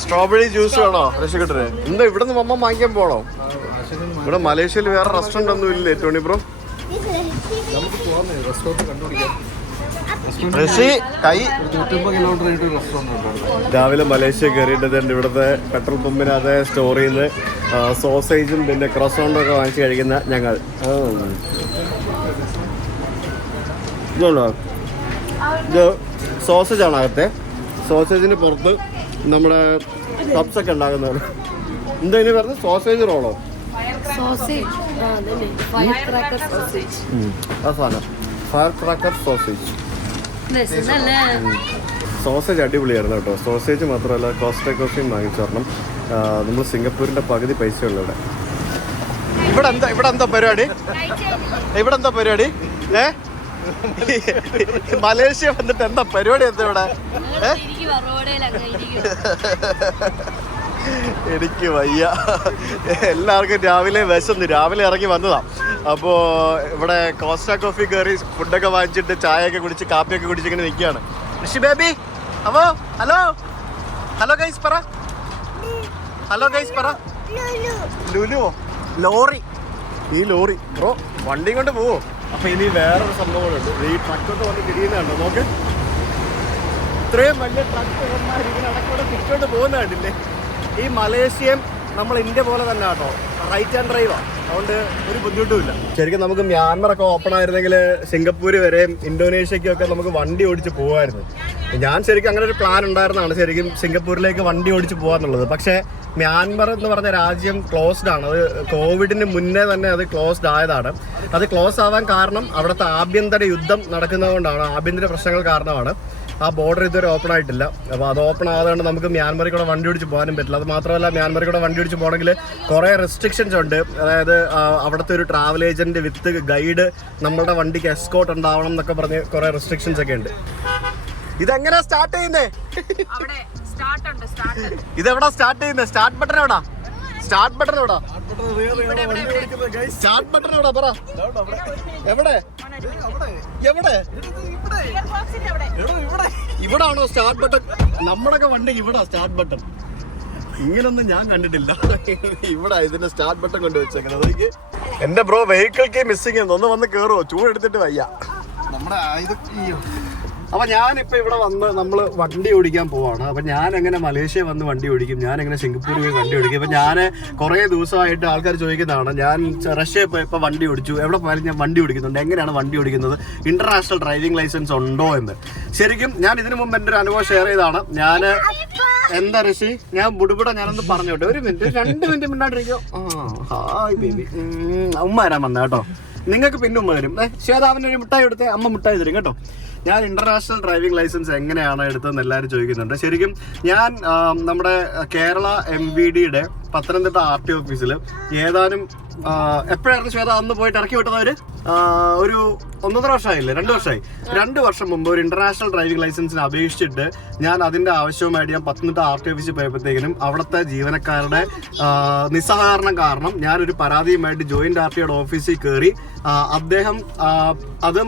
സ്ട്രോബെറി ജ്യൂസ് വേണോ രക്ഷപ്പെട്ടെ? എന്താ ഇവിടെ നിന്ന് മമ്മ വാങ്ങിക്കാൻ പോണോ? ഇവിടെ മലേഷ്യയിൽ വേറെ റെസ്റ്റോറന്റ് ഒന്നും ഇല്ലേ ടോണി ബ്രോ? നമുക്ക് പോകാം, റെസ്റ്റോറൻറ്റ് കണ്ടുപിടിക്കാം. രാവിലെ മലേഷ്യ കയറിയിട്ട് ഇവിടുത്തെ പെട്രോൾ പമ്പിന് അതേ സ്റ്റോറിൽ നിന്ന് സോസേജും പിന്നെ ക്രോസോണ്ടും ഒക്കെ വാങ്ങിച്ച് കഴിക്കുന്ന ഞങ്ങൾ. ഇതുണ്ടോ? ഇത് സോസേജ് ആണ് അകത്തെ. സോസേജിന് പുറത്ത് നമ്മുടെ പപ്സ് ഒക്കെ ഉണ്ടാകുന്നതാണ്. എന്താ ഇനി പറഞ്ഞത്? സോസേജ് റോളോ? ആ സാധനം ഫയർ ക്രാക്കർ സോസേജ്. സോസേജ് അടിപൊളിയായിരുന്നു കേട്ടോ. സോസേജ് മാത്രമല്ല കോസ്റ്റ കോസ്റ്റയും വാങ്ങിച്ചു തരണം. നമ്മൾ സിംഗപ്പൂരിൻ്റെ പകുതി പൈസ ഉള്ള ഇവിടെ. ഇവിടെ എന്താ പരിപാടി? ഇവിടെ എന്താ പരിപാടി? മലേഷ്യ വന്നിട്ട് എന്താ പരിപാടി? എന്താ ഇവിടെ? എനിക്ക് വയ്യ. എല്ലാവർക്കും രാവിലെ വിശന്ന് രാവിലെ ഇറങ്ങി വന്നതാ. അപ്പോൾ ഇവിടെ കോസ്റ്റ കോഫി കയറി ഫുഡൊക്കെ വാങ്ങിച്ചിട്ട് ചായയൊക്കെ കുടിച്ച് കാപ്പിയൊക്കെ കുടിച്ച് ഇങ്ങനെ നിൽക്കുകയാണ്. ഋഷി ബേബി അപ്പോ ഹലോ ഗൈസ് പറ. ഹലോ ഗൈസ് പറ. ലുലുവോ? ലോറി. ഈ ലോറി ബ്രോ വണ്ടി കൊണ്ട് പോവോ? അപ്പൊ ഇനി വേറൊരു സംഭവങ്ങളുണ്ട്. ഈ ട്രക്കൊക്കെ വന്ന് തിരിയുന്നുണ്ടോ നോക്ക്. ഇത്രയും വലിയ ട്രക്ക് ഇങ്ങനെ അടക്കോടെ തിരിച്ചോണ്ട് പോകുന്ന കണ്ടില്ലേ? ഈ മലേഷ്യയും നമ്മൾ ഇന്ത്യ പോലെ തന്നെ കേട്ടോ, റൈറ്റ് ആൻഡ് ഡ്രൈവാണ്. അതുകൊണ്ട് ഒരു ബുദ്ധിമുട്ടുമില്ല. ശരിക്കും നമുക്ക് മ്യാൻമറൊക്കെ ഓപ്പൺ ആയിരുന്നെങ്കിൽ സിംഗപ്പൂർ വരെയും ഇന്തോനേഷ്യക്കൊക്കെ നമുക്ക് വണ്ടി ഓടിച്ച് പോകുമായിരുന്നു. ഞാൻ ശരിക്കും അങ്ങനെ ഒരു പ്ലാൻ ഉണ്ടായിരുന്നതാണ് ശരിക്കും സിംഗപ്പൂരിലേക്ക് വണ്ടി ഓടിച്ച് പോകാന്നുള്ളത്. പക്ഷേ മ്യാൻമർ എന്ന് പറഞ്ഞ രാജ്യം ക്ലോസ്ഡ് ആണ്. അത് കോവിഡിന് മുന്നേ തന്നെ അത് ക്ലോസ്ഡ് ആയതാണ്. അത് ക്ലോസ് ആവാൻ കാരണം അവിടുത്തെ ആഭ്യന്തര യുദ്ധം നടക്കുന്നതുകൊണ്ടാണ്, ആഭ്യന്തര പ്രശ്നങ്ങൾ കാരണമാണ്. ആ ബോർഡർ ഇതുവരെ ഓപ്പൺ ആയിട്ടില്ല. അപ്പോൾ അത് ഓപ്പൺ ആയതുകൊണ്ട് നമുക്ക് മ്യാൻമറിൽ കൂടെ വണ്ടി ഓടിച്ച് പോകാനും പറ്റില്ല. അത് മാത്രമല്ല മ്യാൻമറിൽ കൂടെ വണ്ടി ഓടിച്ച് പോകണമെങ്കിൽ കുറേ റെസ്ട്രിക്ഷൻസ് ഉണ്ട്. അതായത് അവിടുത്തെ ഒരു ട്രാവൽ ഏജൻറ്റ് വിത്ത് ഗൈഡ് നമ്മളുടെ വണ്ടിക്ക് എസ്കോർട്ട് ഉണ്ടാവണം എന്നൊക്കെ പറഞ്ഞ് കുറേ റെസ്ട്രിക്ഷൻസ് ഒക്കെ ഉണ്ട്. ഇതെങ്ങനെയാ സ്റ്റാർട്ട് ചെയ്യുന്നേ? ഇതെവിടാ സ്റ്റാർട്ട് ചെയ്യുന്നത്? സ്റ്റാർട്ട് ബട്ടൺ എവിടാ? സ്റ്റാർട്ട് ബട്ടൺ എവിടാ? സ്റ്റാർട്ട് ബട്ടൺ എവിടാ പറ? എവിടെ എവിടെ? ഇവിടാണോ സ്റ്റാർട്ട് ബട്ടൺ? നമ്മുടെയൊക്കെ വണ്ടി ഇവിടെ സ്റ്റാർട്ട് ബട്ടൺ. ഇങ്ങനൊന്നും ഞാൻ കണ്ടിട്ടില്ല. ഇവിടെ ഇതിന്റെ സ്റ്റാർട്ട് ബട്ടൺ കൊണ്ട് വെച്ചേക്കുന്നത്. എന്റെ ബ്രോ വെഹിക്കിൾക്ക് മിസ്സിങ് ഒന്ന് വന്ന് കേറുവോ? ചൂടെടുത്തിട്ട് വയ്യ നമ്മുടെ അപ്പൊ ഞാനിപ്പോ ഇവിടെ വന്ന് നമ്മൾ വണ്ടി ഓടിക്കാൻ പോവാണ്. അപ്പൊ ഞാൻ എങ്ങനെ മലേഷ്യ വന്ന് വണ്ടി ഓടിക്കും, ഞാൻ എങ്ങനെ സിംഗപ്പൂർ പോയി വണ്ടി ഓടിക്കും? അപ്പൊ ഞാൻ കുറെ ദിവസമായിട്ട് ആൾക്കാർ ചോദിക്കുന്നതാണ്, ഞാൻ റഷ്യ പോയപ്പോൾ വണ്ടി ഓടിച്ചു, എവിടെ പോയാലും ഞാൻ വണ്ടി ഓടിക്കുന്നുണ്ട്, എങ്ങനെയാണ് വണ്ടി ഓടിക്കുന്നത്, ഇന്റർനാഷണൽ ഡ്രൈവിംഗ് ലൈസൻസ് ഉണ്ടോ എന്ന്. ശരിക്കും ഞാൻ ഇതിനു മുമ്പ് എൻ്റെ ഒരു അനുഭവം ഷെയർ ചെയ്തതാണ്. ഞാൻ എന്താ ഋഷി, ഞാൻ ബുടുബുട ഞാനൊന്ന് പറഞ്ഞോട്ടെ, 1 മിനിറ്റ് 2 മിനിറ്റ് മിണ്ടാണ്ടിരിക്കോ. ഹായ് ബേബി, ഉമ്മ വരാൻ വന്ന കേട്ടോ. നിങ്ങൾക്ക് പിന്നെ ഉമ്മ തരും. ശ്വേതാവിന് ഒരു മിഠായി എടുത്തേ, അമ്മ മിഠായി തരും കേട്ടോ. ഞാൻ ഇന്റർനാഷണൽ ഡ്രൈവിംഗ് ലൈസൻസ് എങ്ങനെയാണ് എടുത്തതെന്ന് എല്ലാവരും ചോദിക്കുന്നുണ്ട്. ശരിക്കും ഞാൻ നമ്മുടെ കേരള MVDയുടെ പത്തനംതിട്ട RT ഓഫീസിൽ ഏതാനും എപ്പോഴായിരുന്നു ശ്വേത അന്ന് പോയിട്ട് ഇറക്കി വിട്ടത്? ഒരു 1.5 വർഷമായില്ലേ? 2 വർഷമായി. 2 വർഷം മുമ്പ് ഒരു ഇന്റർനാഷണൽ ഡ്രൈവിംഗ് ലൈസൻസിന് അപേക്ഷിച്ചിട്ട് ഞാൻ അതിന്റെ ആവശ്യവുമായിട്ട് ഞാൻ പത്തനംതിട്ട RT ഓഫീസിൽ പോയപ്പോഴത്തേക്കിനും അവിടുത്തെ ജീവനക്കാരുടെ നിസ്സഹകരണം കാരണം ഞാനൊരു പരാതിയുമായിട്ട് ജോയിന്റ് RTOയുടെ ഓഫീസിൽ കയറി. അദ്ദേഹം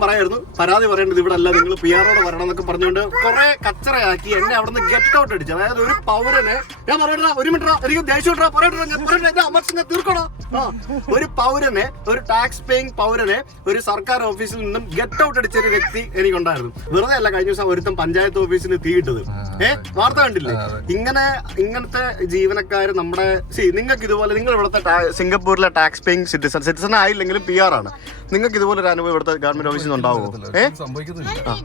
പറയായിരുന്നു, പരാതി പറയേണ്ടത് ഇവിടെ അല്ല, നിങ്ങൾ PROട് വരണം എന്നൊക്കെ പറഞ്ഞുകൊണ്ട് കുറെ കച്ചറയാക്കി എന്നെ അവിടെ നിന്ന് ഗെറ്റ് ഔട്ട് അടിച്ചു. അതായത് ഒരു പൗരനെ, ഞാൻ പറയട്ടാ 1 മിനിറ്റ്, എനിക്ക് ദേഷ്യം തീർക്കണോ? ഒരു പൗരനെ, ഒരു ടാക്സ് പേയിങ് പൗരനെ ഒരു സർക്കാർ ഓഫീസിൽ നിന്നും ഗെറ്റ് ഔട്ട് അടിച്ച ഒരു വ്യക്തി എനിക്കുണ്ടായിരുന്നു. വെറുതെ അല്ല, കഴിഞ്ഞ ദിവസം ഒരുത്തം പഞ്ചായത്ത് ഓഫീസിന് തീയിട്ടത്. വാർത്ത കണ്ടില്ലേ? ഇങ്ങനത്തെ ജീവനക്കാർ നമ്മുടെ നിങ്ങൾക്ക് ഇതുപോലെ, നിങ്ങൾ ഇവിടുത്തെ സിംഗപ്പൂരിലെ ടാക്സ് പേയിങ് സിറ്റിസൺ ആയില്ലെങ്കിലും PR ആണ്. നിങ്ങൾക്ക് ഇതുപോലെ ഒരു അനുഭവം ഇവിടുത്തെ ഗവൺമെന്റ് ഓഫീസിൽ നിന്ന് ഉണ്ടാവുമോ?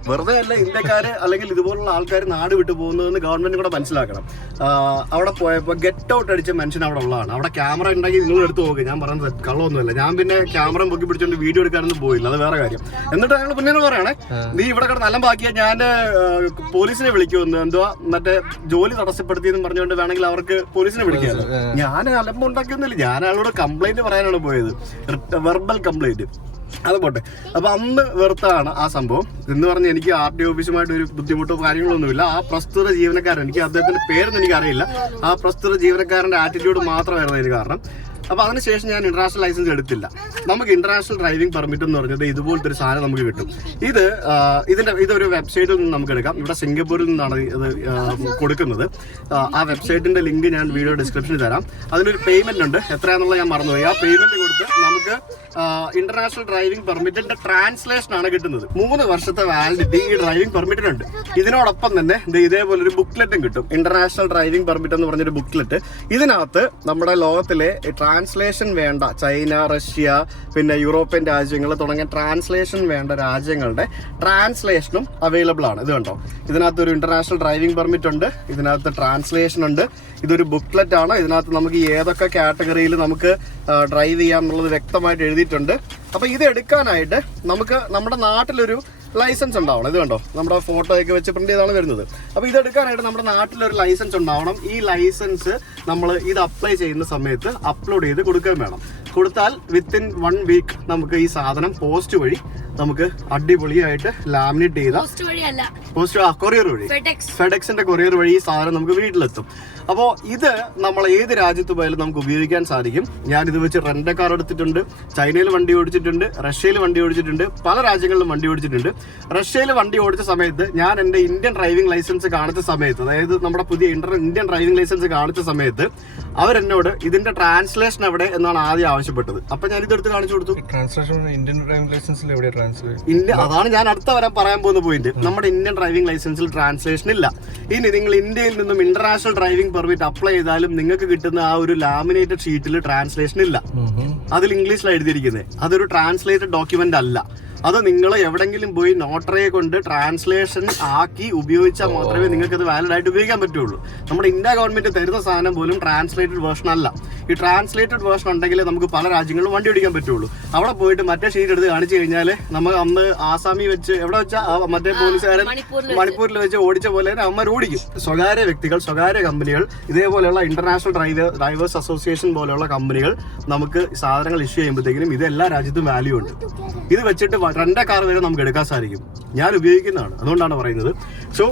വെറുതെ അല്ല, ഇന്ത്യക്കാര് അല്ലെങ്കിൽ ഇതുപോലുള്ള ആൾക്കാർ നാട് വിട്ടു പോകുന്നതെന്ന് ഗവൺമെന്റ് കൂടെ മനസ്സിലാക്കണം. അവിടെ പോയപ്പോൾ ഗെറ്റ് ഔട്ട് അടിച്ച മനുഷ്യൻ അവിടെ ഉള്ളതാണ്. അവിടെ ക്യാമറ ഉണ്ടെങ്കിൽ നിങ്ങൾ എടുത്ത് നോക്കുക, ഞാൻ പറയുന്നത് കള്ളൊന്നുമല്ല. ഞാൻ പിന്നെ ക്യാമറ പൊക്കി പിടിച്ചോണ്ട് വീഡിയോ എടുക്കാനൊന്നും പോയില്ല, അത് വേറെ കാര്യം. എന്നിട്ട് ഞങ്ങൾ പിന്നെ പറയണേ, നീ ഇവിടെ കിടന്ന് നല്ല ബാക്കിയാ, ഞാൻ പോലീസിനെ വിളിക്കുമെന്ന്, എന്തുവാ മറ്റേ ജോലി തടസ്സപ്പെടുത്തിയെന്ന് പറഞ്ഞുകൊണ്ട് വേണമെങ്കിൽ അവർക്ക് പോലീസിനെ വിളിക്കാമല്ലോ. ഞാൻ അലമ്പുണ്ടാക്കിയൊന്നുമില്ല, ഞാൻ അയാളോട് കംപ്ലൈന്റ് പറയാനാണ് പോയത്, വെർബൽ കംപ്ലൈന്റ്. അത് പോട്ടെ. അപ്പൊ അന്ന് വെറുത്താണ് ആ സംഭവം എന്ന് പറഞ്ഞ് എനിക്ക് RT ഓഫീസുമായിട്ട് ഒരു ബുദ്ധിമുട്ടോ കാര്യങ്ങളൊന്നുമില്ല. ആ പ്രസ്തുത ജീവനക്കാരൻ, എനിക്ക് അദ്ദേഹത്തിന്റെ പേരൊന്നും എനിക്ക് അറിയില്ല, ആ പ്രസ്തുത ജീവനക്കാരന്റെ ആറ്റിറ്റ്യൂഡ് മാത്രമായിരുന്നു അതിന് കാരണം. അപ്പോൾ അതിനുശേഷം ഞാൻ ഇന്റർനാഷണൽ ലൈസൻസ് എടുത്തില്ല. നമുക്ക് ഇന്റർനാഷണൽ ഡ്രൈവിംഗ് പെർമിറ്റ് എന്ന് പറഞ്ഞത് ഇതുപോലത്തെ ഒരു സാധനം നമുക്ക് കിട്ടും. ഇതൊരു വെബ്സൈറ്റിൽ നിന്ന് നമുക്ക് എടുക്കാം. ഇവിടെ സിംഗപ്പൂരിൽ നിന്നാണ് ഇത് കൊടുക്കുന്നത്. ആ വെബ്സൈറ്റിന്റെ ലിങ്ക് ഞാൻ വീഡിയോ ഡിസ്ക്രിപ്ഷനിൽ തരാം. അതിനൊരു പേയ്മെന്റ് ഉണ്ട്, എത്രയാണെന്നുള്ളത് ഞാൻ മറന്നുപോയി. ആ പേയ്മെന്റ് കൊടുത്ത് നമുക്ക് ഇന്റർനാഷണൽ ഡ്രൈവിംഗ് പെർമിറ്റിന്റെ ട്രാൻസ്ലേഷൻ ആണ് കിട്ടുന്നത്. 3 വർഷത്തെ വാലിഡിറ്റി ഈ ഡ്രൈവിംഗ് പെർമിറ്റിനുണ്ട്. ഇതിനോടൊപ്പം തന്നെ ഇതേപോലെ ഒരു ബുക്ക്ലെറ്റും കിട്ടും, ഇന്റർനാഷണൽ ഡ്രൈവിംഗ് പെർമിറ്റ് എന്ന് പറഞ്ഞൊരു ബുക്ക്ലെറ്റ്. ഇതിനകത്ത് നമ്മുടെ ലോകത്തിലെ ട്രാൻസ്ലേഷൻ വേണ്ട ചൈന, റഷ്യ, പിന്നെ യൂറോപ്യൻ രാജ്യങ്ങൾ തുടങ്ങിയ ട്രാൻസ്ലേഷൻ വേണ്ട രാജ്യങ്ങളുടെ ട്രാൻസ്ലേഷനും അവൈലബിൾ ആണ്. ഇത് കണ്ടോ, ഇതിനകത്ത് ഒരു ഇന്റർനാഷണൽ ഡ്രൈവിംഗ് പെർമിറ്റ് ഉണ്ട്, ഇതിനകത്ത് ട്രാൻസ്ലേഷൻ ഉണ്ട്, ഇതൊരു ബുക്ക്ലെറ്റ് ആണ്. ഇതിനകത്ത് നമുക്ക് ഏതൊക്കെ കാറ്റഗറിയിൽ നമുക്ക് ഡ്രൈവ് ചെയ്യാം എന്നുള്ളത് വ്യക്തമായിട്ട് എഴുതിയിട്ടുണ്ട്. അപ്പോൾ ഇത് എടുക്കാനായിട്ട് നമുക്ക് നമ്മുടെ നാട്ടിലൊരു ലൈസൻസ് ഉണ്ടാവണം. ഇത് കണ്ടോ, നമ്മുടെ ഫോട്ടോയൊക്കെ വെച്ച് പ്രിന്റ് ചെയ്താണ് വരുന്നത്. അപ്പോൾ ഇതെടുക്കാനായിട്ട് നമ്മുടെ നാട്ടിലൊരു ലൈസൻസ് ഉണ്ടാവണം. ഈ ലൈസൻസ് നമ്മൾ ഇത് അപ്ലൈ ചെയ്യുന്ന സമയത്ത് അപ്ലോഡ് ചെയ്ത് കൊടുക്കുകയും വേണം. കൊടുത്താൽ വിത്തിൻ 1 വീക്ക് നമുക്ക് ഈ സാധനം പോസ്റ്റ് വഴി നമുക്ക് അടിപൊളിയായിട്ട് ലാമിനേറ്റ് ചെയ്ത കൊറിയർ വഴി ഫെഡെക്സിന്റെ കൊറിയർ വഴി ഈ സാധനം നമുക്ക് വീട്ടിലെത്തും. അപ്പോൾ ഇത് നമ്മൾ ഏത് രാജ്യത്ത് പോയാലും നമുക്ക് ഉപയോഗിക്കാൻ സാധിക്കും. ഞാൻ ഇത് വെച്ച് റെന്റ് കാർ എടുത്തിട്ടുണ്ട്, ചൈനയിൽ വണ്ടി ഓടിച്ചിട്ടുണ്ട്, റഷ്യയിൽ വണ്ടി ഓടിച്ചിട്ടുണ്ട്, പല രാജ്യങ്ങളിലും വണ്ടി ഓടിച്ചിട്ടുണ്ട്. റഷ്യയിൽ വണ്ടി ഓടിച്ച സമയത്ത് ഞാൻ എൻ്റെ ഇന്ത്യൻ ഡ്രൈവിംഗ് ലൈസൻസ് കാണിച്ച സമയത്ത്, അതായത് നമ്മുടെ പുതിയ ഇന്ത്യൻ ഡ്രൈവിംഗ് ലൈസൻസ് കാണിച്ച സമയത്ത് അവരെന്നോട് ഇതിന്റെ ട്രാൻസ്ലേഷൻ എവിടെ എന്നാണ് ആദ്യം ആവശ്യപ്പെട്ടത്. അപ്പൊ ഞാൻ ഇതെടുത്ത് കാണിച്ചു കൊടുത്തു. ഇന്ത്യൻ ഡ്രൈവിംഗ് ലൈസൻസിൽ എവിടെ അതാണ് ഞാൻ അടുത്ത പറയാൻ പോകുന്ന പോയിന്റ്. നമ്മുടെ ഇന്ത്യൻ ഡ്രൈവിംഗ് ലൈസൻസിൽ ട്രാൻസ്ലേഷൻ ഇല്ല. ഇനി നിങ്ങൾ ഇന്ത്യയിൽ നിന്നും ഇന്റർനാഷണൽ ഡ്രൈവിംഗ് പെർമിറ്റ് അപ്ലൈ ചെയ്താലും നിങ്ങൾക്ക് കിട്ടുന്ന ആ ഒരു ലാമിനേറ്റഡ് ഷീറ്റിൽ ട്രാൻസ്ലേഷൻ ഇല്ല. അതിൽ ഇംഗ്ലീഷിലാണ് എഴുതിയിരിക്കുന്നത്. അതൊരു ട്രാൻസ്ലേറ്റഡ് ഡോക്യുമെന്റ് അല്ല. അത് നിങ്ങൾ എവിടെങ്കിലും പോയി നോട്ടറിയെ കൊണ്ട് ട്രാൻസ്ലേഷൻ ആക്കി ഉപയോഗിച്ചാൽ മാത്രമേ നിങ്ങൾക്ക് അത് വാലിഡ് ആയിട്ട് ഉപയോഗിക്കാൻ പറ്റുള്ളൂ. നമ്മുടെ ഇന്ത്യ ഗവൺമെന്റ് തരുന്ന സാധനം പോലും ട്രാൻസ്ലേറ്റഡ് വേർഷൻ അല്ല. ഈ ട്രാൻസ്ലേറ്റഡ് വേർഷൻ ഉണ്ടെങ്കിൽ നമുക്ക് പല രാജ്യങ്ങളിലും വണ്ടി ഓടിക്കാൻ പറ്റുള്ളൂ. അവിടെ പോയിട്ട് മറ്റേ ഷീറ്റ് എടുത്ത് കാണിച്ചു കഴിഞ്ഞാൽ നമ്മൾ അന്ന് ആസാമി വെച്ച് എവിടെ വെച്ചാൽ മറ്റേ പോലീസുകാരൻ മണിപ്പൂരിൽ വെച്ച് ഓടിച്ച പോലെ തന്നെ അമ്മ ഓടിക്കും. സ്വകാര്യ വ്യക്തികൾ, സ്വകാര്യ കമ്പനികൾ, ഇതേപോലെയുള്ള ഇന്റർനാഷണൽ ഡ്രൈവേഴ്സ് അസോസിയേഷൻ പോലെയുള്ള കമ്പനികൾ നമുക്ക് സാധനങ്ങൾ ഇഷ്യൂ ചെയ്യുമ്പോഴത്തേക്കും ഇത് എല്ലാ രാജ്യത്തും വാല്യൂ ഉണ്ട്. ഇത് വെച്ചിട്ട് റെന്റ് കാർ വരെ നമുക്ക് എടുക്കാൻ സാധിക്കും. ഞാൻ ഉപയോഗിക്കുന്നതാണ്, അതുകൊണ്ടാണ് പറയുന്നത്. സോ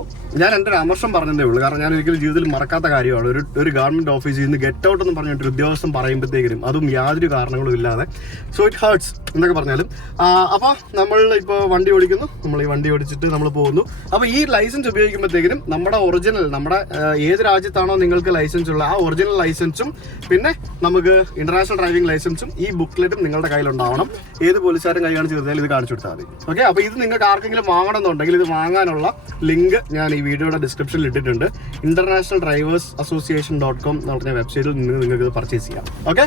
ഞാൻ എൻ്റെ ഒരു അമർഷം പറഞ്ഞതേ ഉള്ളൂ. കാരണം ഞാൻ ഒരിക്കലും ജീവിതത്തിൽ മറക്കാത്ത കാര്യമാണ്. ഒരു ഗവൺമെന്റ് ഓഫീസിൽ നിന്ന് ഗെറ്റ് ഔട്ട് എന്ന് പറഞ്ഞിട്ട് ഒരു ഉദ്യോഗസ്ഥൻ പറയുമ്പോഴത്തേക്കും, അതും യാതൊരു കാരണങ്ങളും ഇല്ലാതെ. സോ ഇറ്റ് ഹേർട്സ് എന്നൊക്കെ പറഞ്ഞാലും. അപ്പോൾ നമ്മൾ ഇപ്പോൾ വണ്ടി ഓടിക്കുന്നു, നമ്മൾ ഈ വണ്ടി ഓടിച്ചിട്ട് നമ്മൾ പോകുന്നു. അപ്പോൾ ഈ ലൈസൻസ് ഉപയോഗിക്കുമ്പോഴത്തേക്കും നമ്മുടെ ഒറിജിനൽ, നമ്മുടെ ഏത് രാജ്യത്താണോ നിങ്ങൾക്ക് ലൈസൻസ് ഉള്ള ആ ഒറിജിനൽ ലൈസൻസും പിന്നെ നമുക്ക് ഇന്റർനാഷണൽ ഡ്രൈവിംഗ് ലൈസൻസും ഈ ബുക്ക്ലെറ്റും നിങ്ങളുടെ കയ്യിലുണ്ടാവണം. ഏത് പോലീസുകാരും കൈ കാണിച്ച് തീർത്താലും ഇത് കാണിച്ചു കൊടുത്താൽ മതി. ഓക്കെ. അപ്പോൾ ഇത് നിങ്ങൾക്ക് ആർക്കെങ്കിലും വാങ്ങണമെന്നുണ്ടെങ്കിൽ ഇത് വാങ്ങാനുള്ള ലിങ്ക് ഞാൻ ഈ വീഡിയോയുടെ ഡിസ്ക്രിപ്ഷനിൽ ഇട്ടിട്ടുണ്ട്. ഇന്റർനാഷണൽ ഡ്രൈവേഴ്സ് association.com എന്ന് പറഞ്ഞ വെബ്സൈറ്റിൽ നിന്ന് നിങ്ങൾക്ക് ഇത് പർച്ചേസ് ചെയ്യാം. ഓക്കെ.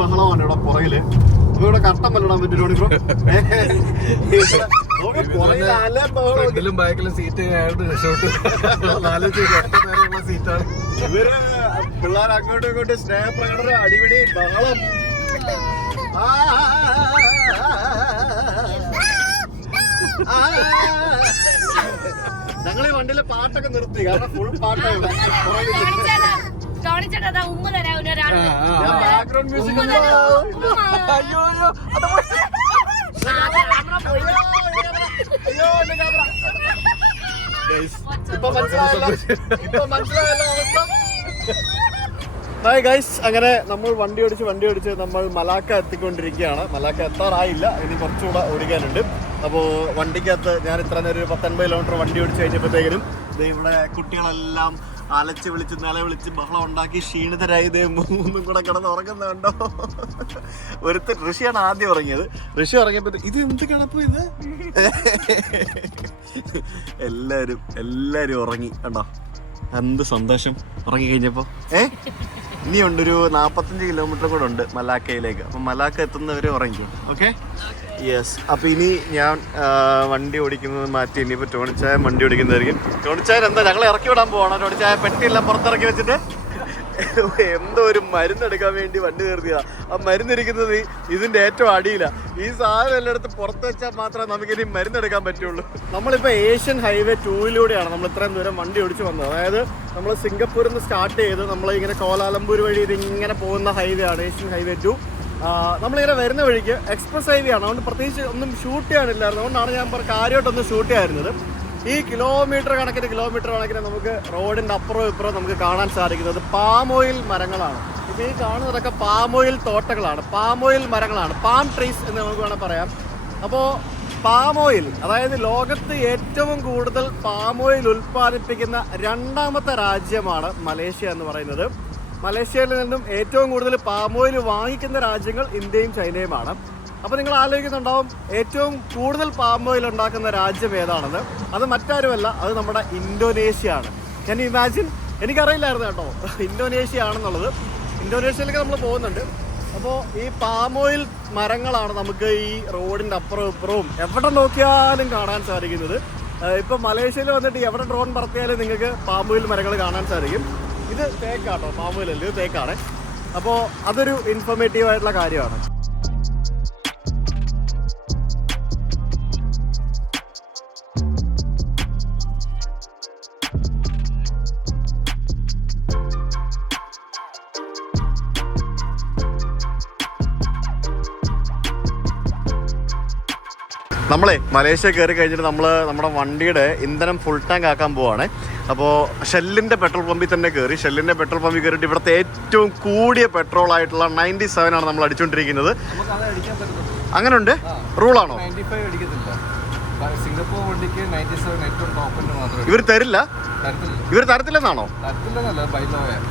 ബഹളമാണ് ഇവിടെ പുറകില്. ഇവിടെ കട്ടം വല്ലടാൻ പറ്റുമോ? ഇവര് പിള്ളേർ അങ്ങോട്ടും ഇങ്ങോട്ടും സ്നേഹപ്രകടനം, അടിപിടി, ബഹളം. ഞങ്ങൾ ഈ വണ്ടിയിലെ പാട്ടൊക്കെ നിർത്തി, കാരണം ഫുൾ പാട്ടാണ്. ബാക്ക്ഗ്രൗണ്ട് മ്യൂസിക് ഇപ്പൊ മനസ്സിലായല്ലോ അവസ്ഥ. ഹായ് ഗൈസ്, അങ്ങനെ നമ്മൾ വണ്ടി ഓടിച്ച് നമ്മൾ മലാക്ക എത്തിക്കൊണ്ടിരിക്കുകയാണ്. മലാക്ക എത്താറായില്ല, ഇനി കുറച്ചുകൂടെ ഓടിക്കാനുണ്ട്. അപ്പോൾ വണ്ടിക്കകത്ത് ഞാൻ ഇത്ര നേരം ഒരു 10-50 കിലോമീറ്റർ വണ്ടി ഓടിച്ച് കഴിഞ്ഞപ്പോഴത്തേക്കും ഇവിടെ കുട്ടികളെല്ലാം അലച്ച് വിളിച്ച് നിലവിളിച്ച് ബഹളം ഉണ്ടാക്കി ക്ഷീണിതരായി മൂന്നും കൂടെ കിടന്ന് ഉറങ്ങുന്നുണ്ടോ. ഒരുത്തർ ഋഷിയാണ് ആദ്യം ഉറങ്ങിയത്. ഋഷി ഉറങ്ങിയപ്പോ ഇത് എന്ത് കിടപ്പോ ഇത്. എല്ലാരും ഉറങ്ങി കണ്ടോ. എന്ത് സന്തോഷം ഉറങ്ങി കഴിഞ്ഞപ്പോ. ഇനിയുണ്ടൊരു 45 കിലോമീറ്റർ കൂടെ ഉണ്ട് മലാക്കയിലേക്ക്. അപ്പം മലാക്ക എത്തുന്നവരെ ഉറങ്ങിക്കും. ഓക്കെ. യെസ്. അപ്പോൾ ഇനി ഞാൻ വണ്ടി ഓടിക്കുന്നത് മാറ്റി ഇനിയിപ്പോൾ ടോണിച്ചായ വണ്ടി ഓടിക്കുന്നതായിരിക്കും. ടോണിച്ചായൻ എന്താ ഞങ്ങളെ ഇറക്കി വിടാൻ പോവാണോ? ടോണിച്ചായ പെട്ടിയെല്ലാം പുറത്തിറക്കി വെച്ചിട്ട് എന്തോ ഒരു മരുന്നെടുക്കാൻ വേണ്ടി വണ്ടി നിർത്തിയതാണ്. ആ മരുന്നിരിക്കുന്നത് ഇതിൻ്റെ ഏറ്റവും അടിയിലാണ്. ഈ സാധനം എല്ലായിടത്തും പുറത്ത് വെച്ചാൽ മാത്രമേ നമുക്കിനി മരുന്നെടുക്കാൻ പറ്റുള്ളൂ. നമ്മളിപ്പോൾ ഏഷ്യൻ ഹൈവേ 2-ലൂടെയാണ് നമ്മൾ ഇത്രയും ദൂരം വണ്ടി ഓടിച്ച് വന്നത്. അതായത് നമ്മൾ സിംഗപ്പൂരിൽ നിന്ന് സ്റ്റാർട്ട് ചെയ്ത് നമ്മളിങ്ങനെ കോലാലംപൂർ വഴി ഇതിങ്ങനെ പോകുന്ന ഹൈവേ ആണ് ഏഷ്യൻ ഹൈവേ 2. നമ്മളിങ്ങനെ വരുന്ന വഴിക്ക് എക്സ്പ്രസ് ഹൈവേ ആണ്. അതുകൊണ്ട് പ്രത്യേകിച്ച് ഒന്നും ഷൂട്ട് ചെയ്യാനില്ലായിരുന്നു. അതുകൊണ്ടാണ് ഞാൻ കാര്യമായിട്ടൊന്നും ഷൂട്ട് ചെയ്യാതിരുന്നത്. ഈ കിലോമീറ്റർ കണക്കിന് നമുക്ക് റോഡിൻ്റെ അപ്പുറവും ഇപ്പുറവും നമുക്ക് കാണാൻ സാധിക്കുന്നത് പാം ഓയിൽ മരങ്ങളാണ്. ഇപ്പോൾ ഈ കാണുന്നതൊക്കെ പാം ഓയിൽ തോട്ടങ്ങളാണ്, പാം ഓയിൽ മരങ്ങളാണ്, പാം ട്രീസ് എന്ന് നമുക്ക് വേണമെങ്കിൽ പറയാം. അപ്പോൾ പാം ഓയിൽ, അതായത് ലോകത്ത് ഏറ്റവും കൂടുതൽ പാം ഓയിൽ ഉൽപ്പാദിപ്പിക്കുന്ന 2ാമത്തെ രാജ്യമാണ് മലേഷ്യ എന്ന് പറയുന്നത്. മലേഷ്യയിൽ നിന്നും ഏറ്റവും കൂടുതൽ പാം ഓയിൽ വാങ്ങിക്കുന്ന രാജ്യങ്ങൾ ഇന്ത്യയും ചൈനയുമാണ്. അപ്പോൾ നിങ്ങൾ ആലോചിക്കുന്നുണ്ടാവും ഏറ്റവും കൂടുതൽ പാം ഓയിൽ ഉണ്ടാക്കുന്ന രാജ്യം ഏതാണെന്ന്. അത് മറ്റാരുമല്ല, അത് നമ്മുടെ ഇന്തോനേഷ്യ ആണ്. ഞാൻ ഇമാജിൻ, എനിക്കറിയില്ലായിരുന്നു കേട്ടോ ഇന്തോനേഷ്യ ആണെന്നുള്ളത്. ഇന്തോനേഷ്യയിലേക്ക് നമ്മൾ പോകുന്നുണ്ട്. അപ്പോൾ ഈ പാം ഓയിൽ മരങ്ങളാണ് നമുക്ക് ഈ റോഡിൻ്റെ അപ്പുറവും ഇപ്പുറവും എവിടെ നോക്കിയാലും കാണാൻ സാധിക്കുന്നത്. ഇപ്പോൾ മലേഷ്യയിൽ വന്നിട്ട് എവിടെ ഡ്രോൺ പറത്തിയാലും നിങ്ങൾക്ക് പാം ഓയിൽ മരങ്ങൾ കാണാൻ സാധിക്കും. ഇത് തേക്കാട്ടോ, പാം ഓയിൽ അല്ല, ഇത് തേക്കാണ്. അപ്പോൾ അതൊരു ഇൻഫോർമേറ്റീവ് ആയിട്ടുള്ള കാര്യമാണ്. നമ്മളെ മലേഷ്യ കയറി കഴിഞ്ഞിട്ട് നമ്മൾ നമ്മുടെ വണ്ടിയുടെ ഇന്ധനം ഫുൾ ടാങ്ക് ആക്കാൻ പോവാണ്. അപ്പോൾ ഷെല്ലിൻ്റെ പെട്രോൾ പമ്പിൽ തന്നെ കയറി. ഷെല്ലിൻ്റെ പെട്രോൾ പമ്പിൽ കയറിയിട്ട് ഇവിടുത്തെ ഏറ്റവും കൂടിയ പെട്രോൾ ആയിട്ടുള്ള 97 ആണ് നമ്മൾ അടിച്ചുകൊണ്ടിരിക്കുന്നത്. അങ്ങനെ ഉണ്ട്, റൂളാണോ? സിംഗപ്പൂർ വണ്ടിക്ക് 97 ഏറ്റവും ടോപ്പിന്റെ മാത്രമേ. ഇവർ തരില്ല, ഇവർ തരത്തില്ലെന്നാണോ?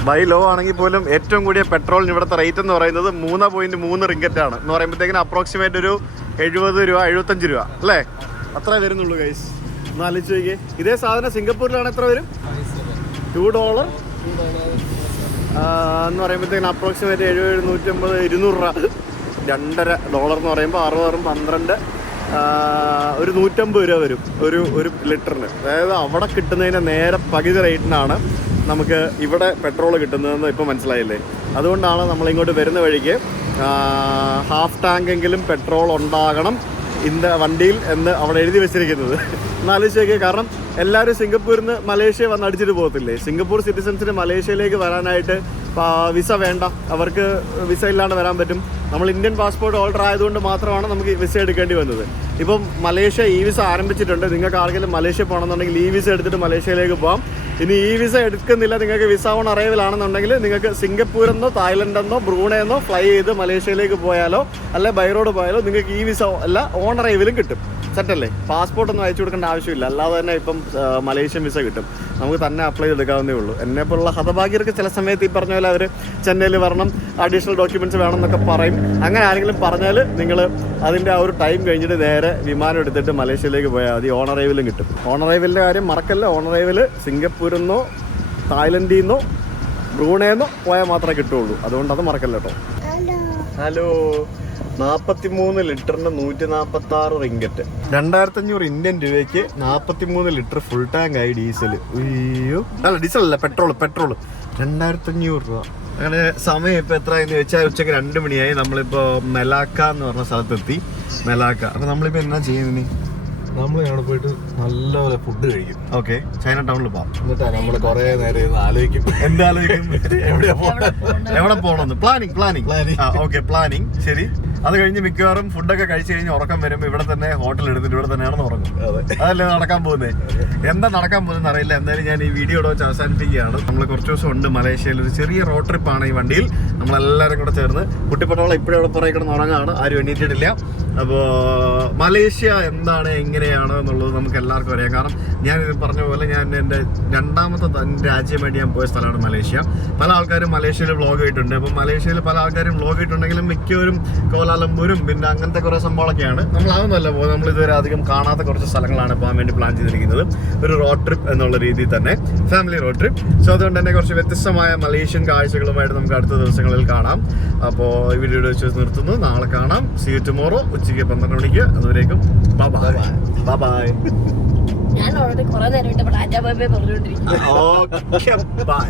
ബൈ ലോ ആണെങ്കിൽ പോലും ഏറ്റവും കൂടിയ പെട്രോളിന് ഇവിടുത്തെ റേറ്റ് എന്ന് പറയുന്നത് 3.3 റിങ്കറ്റ് ആണ്. എന്ന് പറയുമ്പോഴത്തേക്കിന് അപ്രോക്സിമേറ്റ് ഒരു 70 രൂപ 75 രൂപ അല്ലേ, അത്രേ വരുന്നുള്ളൂ ഗൈസ്. ഒന്ന് ആലോചിച്ച് നോക്കിയേ, ഇതേ സാധനം സിംഗപ്പൂരിലാണ് എത്ര വരും? $2 എന്ന് പറയുമ്പോഴത്തേക്കിന് അപ്രോക്സിമേറ്റ് 70, 150, 200 രൂപ. $2.5 എന്ന് പറയുമ്പോൾ 6, 12, ഒരു 150 രൂപ വരും ഒരു ലിറ്ററിന്. അതായത് അവിടെ കിട്ടുന്നതിന് നേരെ പകുതി റേറ്റിനാണ് നമുക്ക് ഇവിടെ പെട്രോൾ കിട്ടുന്നതെന്ന് ഇപ്പോൾ മനസ്സിലായില്ലേ. അതുകൊണ്ടാണ് നമ്മളിങ്ങോട്ട് വരുന്ന വഴിക്ക് ഹാഫ് ടാങ്കെങ്കിലും പെട്രോൾ ഉണ്ടാകണം വണ്ടിയിൽ എന്ന് അവിടെ എഴുതി വെച്ചിരിക്കുന്നത്. എന്നാലോചിച്ച് നോക്കിയേ, കാരണം എല്ലാവരും സിംഗപ്പൂരിൽ നിന്ന് മലേഷ്യ വന്ന് അടിച്ചിട്ട് പോകത്തില്ലേ. സിംഗപ്പൂർ സിറ്റിസൺസിന് മലേഷ്യയിലേക്ക് വരാനായിട്ട് വിസ വേണ്ട, അവർക്ക് വിസ ഇല്ലാണ്ട് വരാൻ പറ്റും. നമ്മൾ ഇന്ത്യൻ പാസ്പോർട്ട് ഹോൾഡർ ആയതുകൊണ്ട് മാത്രമാണ് നമുക്ക് വിസ എടുക്കേണ്ടി വന്നത്. ഇപ്പം മലേഷ്യ ഈ വിസ ആരംഭിച്ചിട്ടുണ്ട്. നിങ്ങൾക്ക് ആർക്കെങ്കിലും മലേഷ്യ പോകണമെന്നുണ്ടെങ്കിൽ ഈ വിസ എടുത്തിട്ട് മലേഷ്യയിലേക്ക് പോകാം. ഇനി ഈ വിസ എടുക്കുന്നില്ല, നിങ്ങൾക്ക് വിസ ഓൺ അറൈവലാണെന്നുണ്ടെങ്കിൽ നിങ്ങൾക്ക് സിംഗപ്പൂരെന്നോ തായ്ലൻഡെന്നോ ബ്രൂണയെന്നോ ഫ്ലൈ ചെയ്ത് മലേഷ്യയിലേക്ക് പോയാലോ അല്ലെ ബൈ റോഡ് പോയാലോ നിങ്ങൾക്ക് ഈ വിസ അല്ല ഓൺ അറൈവലും കിട്ടും. സെറ്റല്ലേ? പാസ്പോർട്ടൊന്നും അയച്ചു കൊടുക്കേണ്ട ആവശ്യമില്ല. അല്ലാതെ തന്നെ ഇപ്പം മലേഷ്യൻ വിസ കിട്ടും. നമുക്ക് തന്നെ അപ്ലൈ ചെയ്തെടുക്കാവുന്നേ ഉള്ളൂ. എന്നെപ്പോലുള്ള ഹതഭാഗ്യർക്ക് ചില സമയത്ത് ഈ പറഞ്ഞ പോലെ അവർ ചെന്നൈയിൽ വരണം, അഡീഷണൽ ഡോക്യുമെൻറ്റ്സ് വേണം എന്നൊക്കെ പറയും. അങ്ങനെ ആരെങ്കിലും പറഞ്ഞാൽ നിങ്ങൾ അതിൻ്റെ ആ ഒരു ടൈം കഴിഞ്ഞിട്ട് നേരെ വിമാനം എടുത്തിട്ട് മലേഷ്യയിലേക്ക് പോയാൽ മതി. ഓൺ അറൈവലും കിട്ടും. ഓൺ അറൈവലിൻ്റെ കാര്യം മറക്കല്ല. ഓൺ അറൈവൽ സിംഗപ്പൂരിൽ നിന്നോ തായ്ലൻഡിൽ നിന്നോ ബ്രൂണയെന്നോ പോയാൽ മാത്രമേ കിട്ടുള്ളൂ. അതുകൊണ്ട് അത് മറക്കല്ല കേട്ടോ. ഹലോ. 43 ലിറ്ററിന് 146 റിങ്കറ്റ്, 2500 ഇന്ത്യൻ രൂപയ്ക്ക് 43 ലിറ്റർ ഫുൾ ടാങ്ക് ആയി ഡീസൽ. അയ്യോ, അല്ല ഡീസൽ അല്ല, പെട്രോൾ 2500 രൂപ. അങ്ങനെ സമയം ഇപ്പം എത്രയെന്ന് വെച്ചാൽ ഉച്ചയ്ക്ക് 2 മണിയായി. നമ്മളിപ്പോൾ മെലാക്ക എന്ന് പറഞ്ഞ സ്ഥലത്തെത്തി. മെലാക്ക. അപ്പം നമ്മളിപ്പോൾ എന്നാ ചെയ്യുന്നത്? നമ്മൾ അവിടെ പോയിട്ട് നല്ലപോലെ ഫുഡ് കഴിക്കും. ഓക്കെ, ചൈന ടൗണിൽ പോകാം. എന്നിട്ടാണ് നമ്മൾ കുറേ നേരം ആലോചിക്കും, എന്താലോചിക്കും, എവിടെ പോകണമെന്ന്. പ്ലാനിങ്. Okay, planning. ശരി. അത് കഴിഞ്ഞ് മിക്കവാറും ഫുഡൊക്കെ കഴിച്ച് കഴിഞ്ഞ് ഉറക്കം വരുമ്പോൾ ഇവിടെ തന്നെ ഹോട്ടൽ എടുത്തിട്ട് ഇവിടെ തന്നെയാണെന്ന് ഉറങ്ങും. അതല്ലേ നടക്കാൻ പോകുന്നത്. എന്താ നടക്കാൻ പോകുന്നതെന്ന് അറിയില്ല. എന്തായാലും ഞാൻ ഈ വീഡിയോ ഇവിടെ വെച്ച് അവസാനിപ്പിക്കുകയാണ്. നമ്മൾ കുറച്ച് ദിവസം ഉണ്ട് മലേഷ്യയിൽ. ഒരു ചെറിയ റോഡ് ട്രിപ്പാണ് ഈ വണ്ടിയിൽ. നമ്മളെല്ലാവരും കൂടെ ചേർന്ന് കുട്ടിപ്പട്ടോളം ഇപ്പോഴും ഇവിടെ പുറകെ കിടന്ന് ഉറങ്ങാണ്. ആരും എണീറ്റിട്ടില്ല. അപ്പോൾ മലേഷ്യ എന്താണ് എങ്ങനെയാണ് എന്നുള്ളത് നമുക്ക് എല്ലാവർക്കും അറിയാം. കാരണം ഞാൻ ഇത് പറഞ്ഞ പോലെ ഞാൻ എൻ്റെ രണ്ടാമത്തെ രാജ്യമായിട്ട് ഞാൻ പോയ സ്ഥലമാണ് മലേഷ്യ. പല ആൾക്കാരും മലേഷ്യയിൽ വ്ളോഗ് ഇട്ടിട്ടുണ്ട്. അപ്പം മലേഷ്യയിൽ പല ആൾക്കാരും വ്ളോഗ് ഇട്ടുണ്ടെങ്കിലും മിക്കവരും കോലാലംപൂരും പിന്നെ അങ്ങനത്തെ കുറേ സംഭവങ്ങളൊക്കെയാണ്. നമ്മളതൊന്നുമല്ല പോകുന്നത്. നമ്മൾ ഇതുവരെ അധികം കാണാത്ത കുറച്ച് സ്ഥലങ്ങളാണ് പോകാൻ വേണ്ടി പ്ലാൻ ചെയ്തിരിക്കുന്നത്. ഒരു റോഡ് ട്രിപ്പ് എന്നുള്ള രീതിയിൽ തന്നെ, ഫാമിലി റോഡ് ട്രിപ്പ്. സോ അതുകൊണ്ട് തന്നെ കുറച്ച് വ്യത്യസ്തമായ മലേഷ്യൻ കാഴ്ചകളുമായിട്ട് നമുക്ക് അടുത്ത ദിവസങ്ങളിൽ കാണാം. അപ്പോൾ ഈ വീഡിയോ വെച്ച് നിർത്തുന്നു. നാളെ കാണാം. സീ യു ടുമോറോ ഉച്ചയ്ക്ക് 12 മണിക്ക്. അതുവരേക്കും ബൈ. ഞാൻ ഓൾറെഡി കുറെ നേരമായിട്ട് പറഞ്ഞുകൊണ്ടിരിക്കുന്നു. Okay, by.